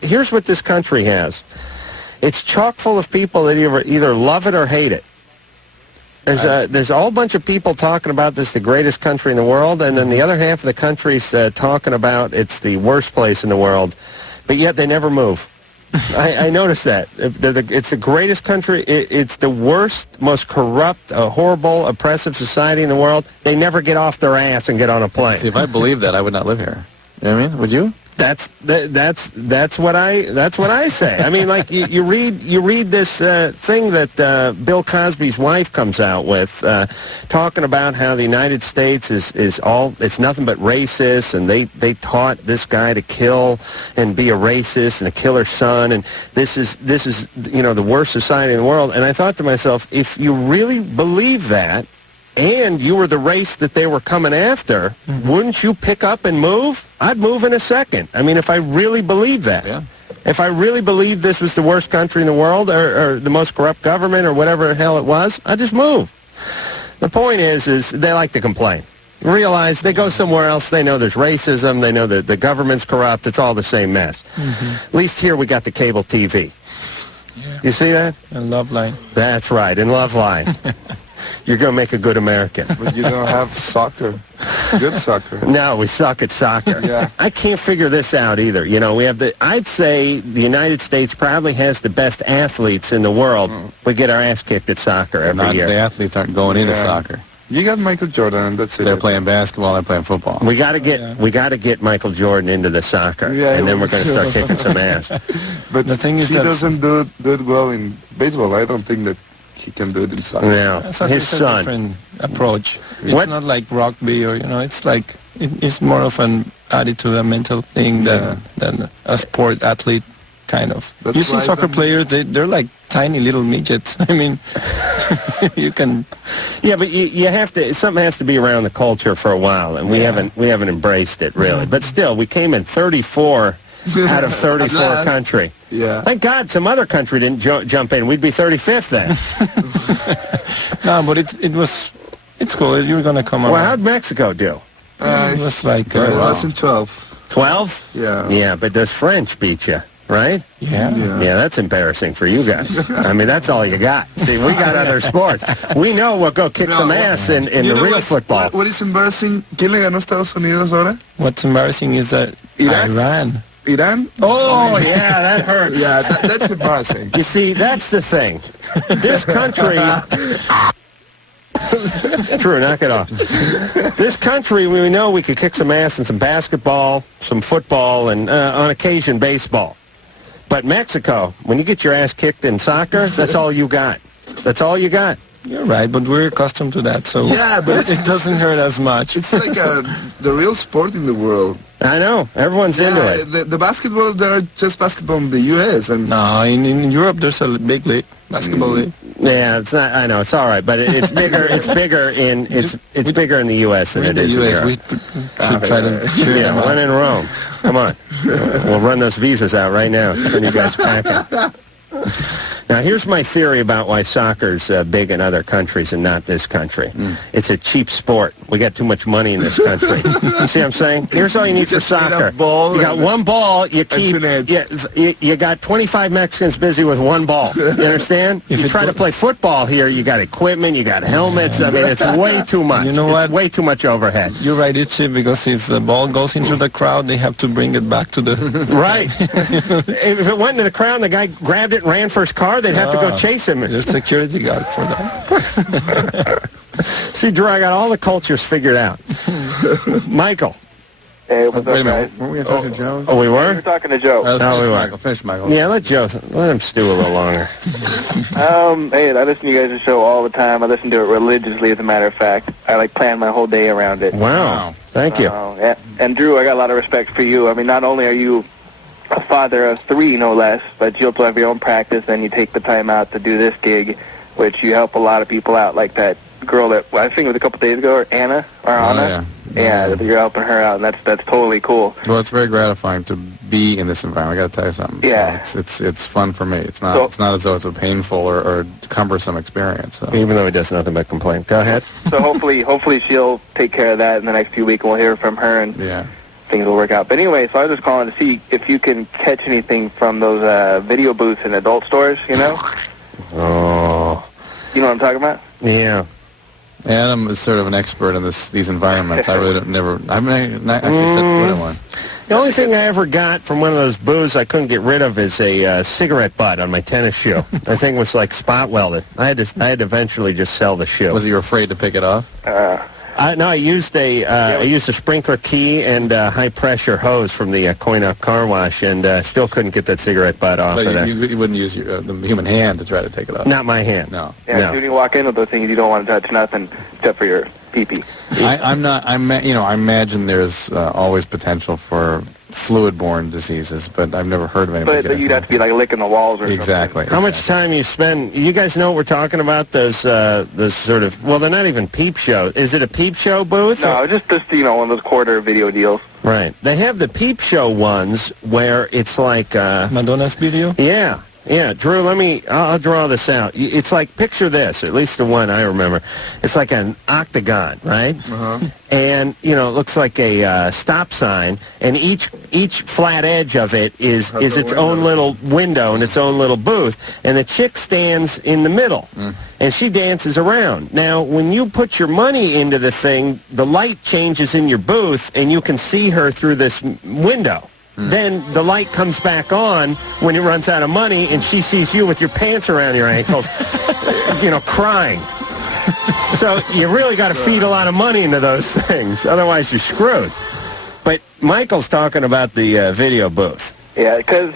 here's what this country has. It's chock full of people that either love it or hate it. There's a whole bunch of people talking about this the greatest country in the world, and then the other half of the country's talking about it's the worst place in the world, but yet they never move. I noticed that. It's the greatest country. It's the worst, most corrupt, horrible, oppressive society in the world. They never get off their ass and get on a plane. See, if I believed that, I would not live here. You know what I mean? Would you? That's what I say. I mean, like you read this thing that Bill Cosby's wife comes out with, talking about how the United States is it's nothing but racist, and they taught this guy to kill and be a racist and to kill her son, and this is the worst society in the world. And I thought to myself, if you really believe that, and you were the race that they were coming after, wouldn't you pick up and move? I'd move in a second. I mean, if I really believed that. Yeah. If I really believed this was the worst country in the world or the most corrupt government or whatever the hell it was, I'd just move. The point is they like to complain. Realize they go somewhere else, they know there's racism, they know that the government's corrupt, it's all the same mess. At least here we got the cable TV. You see that? And Loveline. That's right, in Loveline. You're going to make a good American. But you don't have soccer. Good soccer. No, we suck at soccer. Yeah. I can't figure this out either. You know, we have I'd say the United States probably has the best athletes in the world. We get our ass kicked at soccer every year. The athletes aren't going into soccer. You got Michael Jordan, and that's it. They're playing basketball, they're playing football. We got to get Michael Jordan into the soccer, and then we're going to start kicking some ass. But the thing is he that doesn't do it well in baseball. I don't think that he can do it in soccer. Yeah, soccer his is a son. different approach. It's What? not like rugby or, it's like, it's more of an attitude, a mental thing than a sport athlete kind of. That's You see why soccer players, they're like tiny little midgets. I mean, you can... Yeah, but you have to. Something has to be around the culture for a while, and we haven't embraced it really. But still, we came in 34 out of 34 country. Yeah. Thank God some other country didn't jump in. We'd be 35th then. No, but it's cool. You're gonna come Well, around. how'd Mexico do? It was like It was in 12. 12? Yeah. Yeah, but does French beat you, right? Yeah. Yeah, that's embarrassing for you guys. I mean, that's all you got. See, we got other sports. We know we'll go kick some ass in the real football. What is embarrassing? ¿Quién le ganó a Estados Unidos ahora? What's embarrassing is that Iran. Iran? Oh, yeah, that hurts. Yeah, that's embarrassing. You see, that's the thing. This country... True, knock it off. This country, we know we could kick some ass in some basketball, some football, and on occasion baseball. But Mexico, when you get your ass kicked in soccer, that's all you got. That's all you got. You're right, but we're accustomed to that, so Yeah, but it doesn't hurt as much. It's like the real sport in the world. I know. Everyone's into it. The basketball, there are just basketball in the U.S. and No, in Europe there's a big league, basketball league. Yeah, it's not. I know it's all right, but it's bigger. It's bigger in bigger in the U.S. than it is in Europe. We should try to cheer Yeah, them one on. in Rome. Come on, we'll run those visas out right now. Send you guys packing. Now, here's my theory about why soccer's big in other countries and not this country. It's a cheap sport. We got too much money in this country. You see what I'm saying? Here's all you need for soccer. You got one ball. You keep. You got 25 Mexicans busy with one ball. You understand? If you try to play football here, you got equipment. You got helmets. I mean, it's way too much. You know what? Way too much overhead. You're right, it's cheap because if the ball goes into the crowd, they have to bring it back to the... Right. If it went into the crowd and the guy grabbed it and ran for his car, they'd have to go chase him. There's security guard for that. See, Drew, I got all the cultures figured out. Michael. Hey, what's Wait a up, guys? minute, weren't we talking to Joe? Oh, we We're were? talking to Joe. Finish Michael. Yeah, let him stew a little longer. Hey, I listen to you guys' show all the time. I listen to it religiously, as a matter of fact. I plan my whole day around it. Wow. Thank you. Yeah. And Drew, I got a lot of respect for you. I mean, not only are you a father of 3, no less, but you also have your own practice, and you take the time out to do this gig, which you help a lot of people out, like that girl that I think it was a couple days ago, or Anna. Yeah, you're helping her out, and that's totally cool. Well, it's very gratifying to be in this environment. I got to tell you something. Yeah. So it's fun for me. It's not as though it's a painful or cumbersome experience. So. Even though he does nothing but complain. Go ahead. So hopefully she'll take care of that in the next few weeks, and we'll hear from her, and things will work out. But anyway, so I was just calling to see if you can catch anything from those video booths in adult stores, you know? Oh. You know what I'm talking about? Yeah. Adam is sort of an expert in these environments. I really I've not actually set foot in one. The only thing I ever got from one of those booths I couldn't get rid of is a cigarette butt on my tennis shoe. That thing was like spot welded. I had to eventually just sell the shoe. Was you afraid to pick it off? No, I used a sprinkler key and high pressure hose from the coin-up car wash, and still couldn't get that cigarette butt off But of there. you wouldn't use the human hand to try to take it off. Not my hand. No. Yeah, No. when you walk in with those things, you don't want to touch nothing except for your pee-pee. I imagine there's always potential for fluid-borne diseases, but I've never heard of anybody. But you'd have to be like licking the walls or Exactly. How much time you spend? You guys know what we're talking about? Those sort of. Well, they're not even peep show. Is it a peep show booth? No, just one of those quarter video deals. Right. They have the peep show ones where it's like Madonna's video? Yeah. Yeah, Drew, I'll draw this out. It's like, picture this, at least the one I remember. It's like an octagon, right? Uh-huh. And, it looks like a stop sign, and each flat edge of it is its own little window and its own little booth, and the chick stands in the middle, and she dances around. Now, when you put your money into the thing, the light changes in your booth, and you can see her through this window. Then the light comes back on when it runs out of money, and she sees you with your pants around your ankles, crying. So you really got to feed a lot of money into those things. Otherwise, you're screwed. But Michael's talking about the video booth. Yeah, because,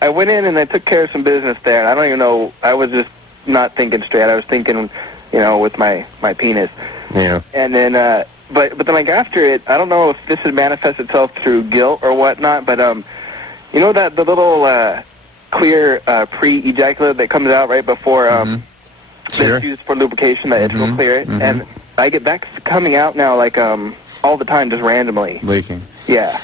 I went in and I took care of some business there, and I don't even know, I was just not thinking straight. I was thinking, with my penis. Yeah. And then, But then, after it, I don't know if this would manifest itself through guilt or whatnot, but, that the little clear pre-ejaculate that comes out right before that's used for lubrication, that it will clear it, and I get that's coming out now, all the time, just randomly. Leaking. Yeah.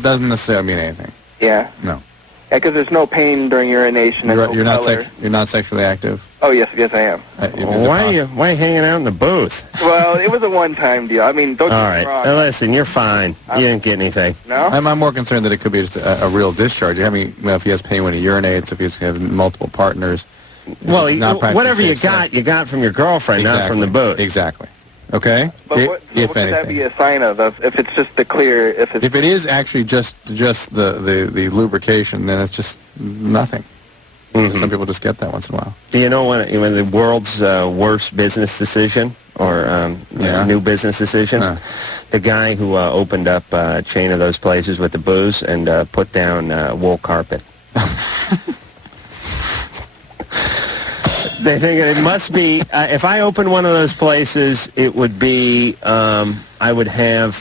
Doesn't necessarily mean anything. Yeah? No. Yeah, because there's no pain during urination. And You're not sexually active? Oh, yes, I am. Why are you hanging out in the booth? Well, it was a one-time deal. I mean, don't get me wrong. Now, listen, you're fine. You didn't get anything. No? I'm more concerned that it could be just a real discharge. I mean, if he has pain when he urinates, if he's having multiple partners. Well, whatever you got from your girlfriend, not from the booth. Exactly. Okay? But what could that be a sign of if it's just the clear? If it is actually just the lubrication, then it's just nothing. Some people just get that once in a while. Do you know when the world's worst business decision or new business decision? The guy who opened up a chain of those places with the booze and put down wool carpet. They think it must be. If I opened one of those places, it would be. I would have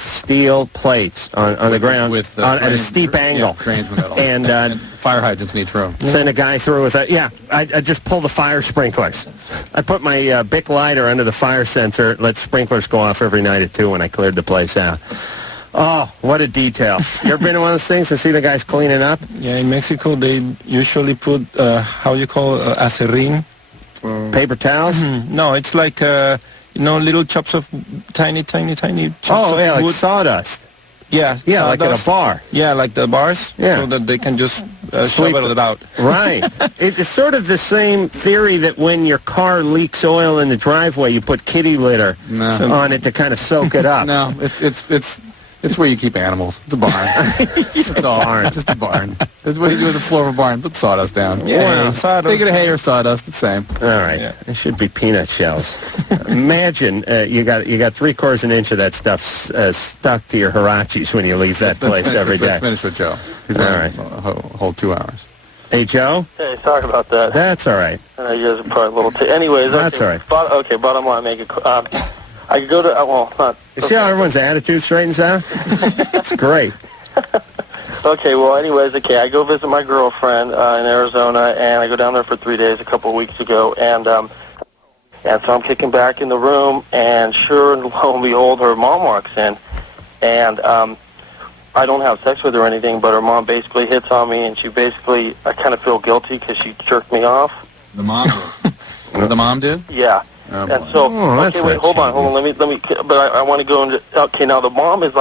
steel plates on the ground at a steep angle, and fire hydrants need room. Send a guy through with that. Yeah, I just pull the fire sprinklers. I put my Bic lighter under the fire sensor. Let sprinklers go off every night at 2 when I cleared the place out. Oh, what a detail. You ever been to one of those things and see the guys cleaning up? Yeah, in Mexico, they usually put, how you call acerrín? Paper towels? No, it's like, little chops of tiny chops of like wood. sawdust. Yeah, like at a bar. Yeah, like the bars, so that they can just shovel it out. Right. It's sort of the same theory that when your car leaks oil in the driveway, you put kitty litter on it to kind of soak it up. No, it's where you keep animals. It's a barn. It's all barn. Just a barn. That's what you do with the floor of a barn. Put sawdust down. Yeah, sawdust. Take it a hay or sawdust. It's the same. All right. Yeah. It should be peanut shells. Imagine you got 3/4 an inch of that stuff stuck to your Hirachis when you leave that place every day. Let's finish with Joe. He's all right. A whole 2 hours. Hey, Joe? Hey, sorry about that. That's all right. You guys are probably a little... Anyways, that's all right. Bottom line, make it... I could go to... not... You see how everyone's attitude straightens out? That's great. Okay, well, anyways, I go visit my girlfriend in Arizona, and I go down there for 3 days a couple of weeks ago, and so I'm kicking back in the room, and sure and lo and behold, her mom walks in, and I don't have sex with her or anything, but her mom basically hits on me, and I kind of feel guilty because she jerked me off. The mom did? The mom did? Yeah. And so, okay, wait, hold on, let me, but I want to go into, okay, now the mom is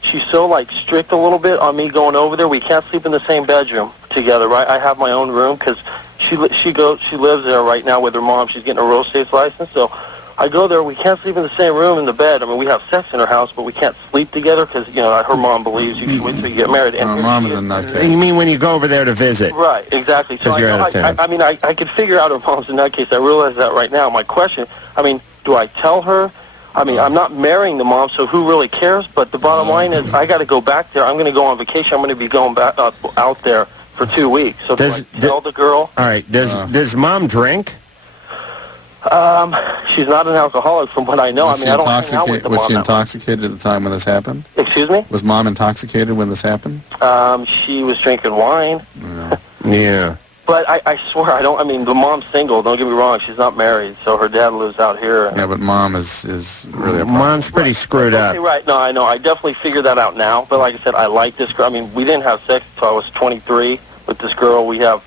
she's so strict a little bit on me going over there. We can't sleep in the same bedroom together, right? I have my own room because she lives there right now with her mom. She's getting a road safe license, so I go there. We can't sleep in the same room in the bed. I mean, we have sex in her house, but we can't sleep together because, her mom believes you should wait till you get married. And her mom is a nutcase. You mean when you go over there to visit? Right, exactly. So you're out of town. I could figure out her mom's a nutcase. I realize that right now. My question, do I tell her? I'm not marrying the mom, so who really cares? But the bottom line is I got to go back there. I'm going to go on vacation. I'm going to be going back out there for 2 weeks. So do I tell the girl? All right. Does mom drink? She's not an alcoholic from what I know. I don't hang out with the mom. Was she intoxicated at the time when this happened? Excuse me? Was mom intoxicated when this happened? She was drinking wine. Yeah. But I swear, the mom's single, don't get me wrong, she's not married, so her dad lives out here. Yeah, but mom is really a problem. Mom's pretty screwed up. Right, no, I know, I definitely figured that out now, but like I said, I like this girl. We didn't have sex until I was 23, with this girl. We have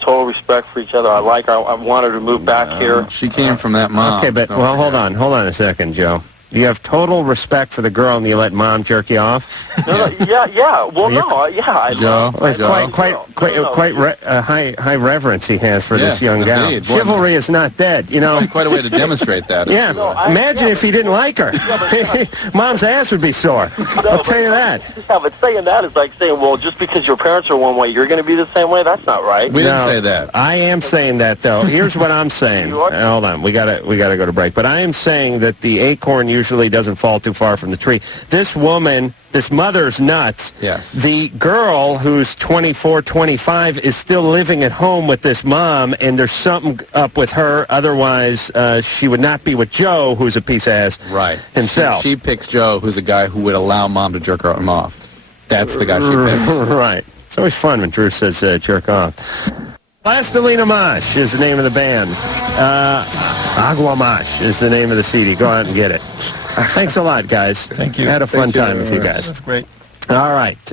total respect for each other. I like her. I want her to move back here. She came from that mom. Okay, but, well, hold on a second, Joe. You have total respect for the girl, and you let mom jerk you off? No, yeah. Well, no, yeah. Joe, Well, it's quite high reverence he has for this young gal. Indeed. Chivalry is not dead, you know. Quite a way to demonstrate that. Yeah, imagine if he didn't like her. Mom's ass would be sore. I'll tell you that. Yeah, but saying that is like saying, well, just because your parents are one way, you're going to be the same way. That's not right. We didn't say that. I am saying that, though. Here's what I'm saying. Hold on, we gotta go to break. But I am saying that the acorn usually doesn't fall too far from the tree. This woman, this mother's nuts. Yes. The girl who's 24, 25 is still living at home with this mom, and there's something up with her. Otherwise, she would not be with Joe, who's a piece of ass himself. She picks Joe, who's a guy who would allow mom to jerk him off. That's the guy she picks. Right. It's always fun when Drew says jerk off. Plastilina Mosh is the name of the band. Agua Mosh is the name of the CD. Go out and get it. Thanks a lot, guys. Thank you. Had a fun time with you guys. That's great. All right.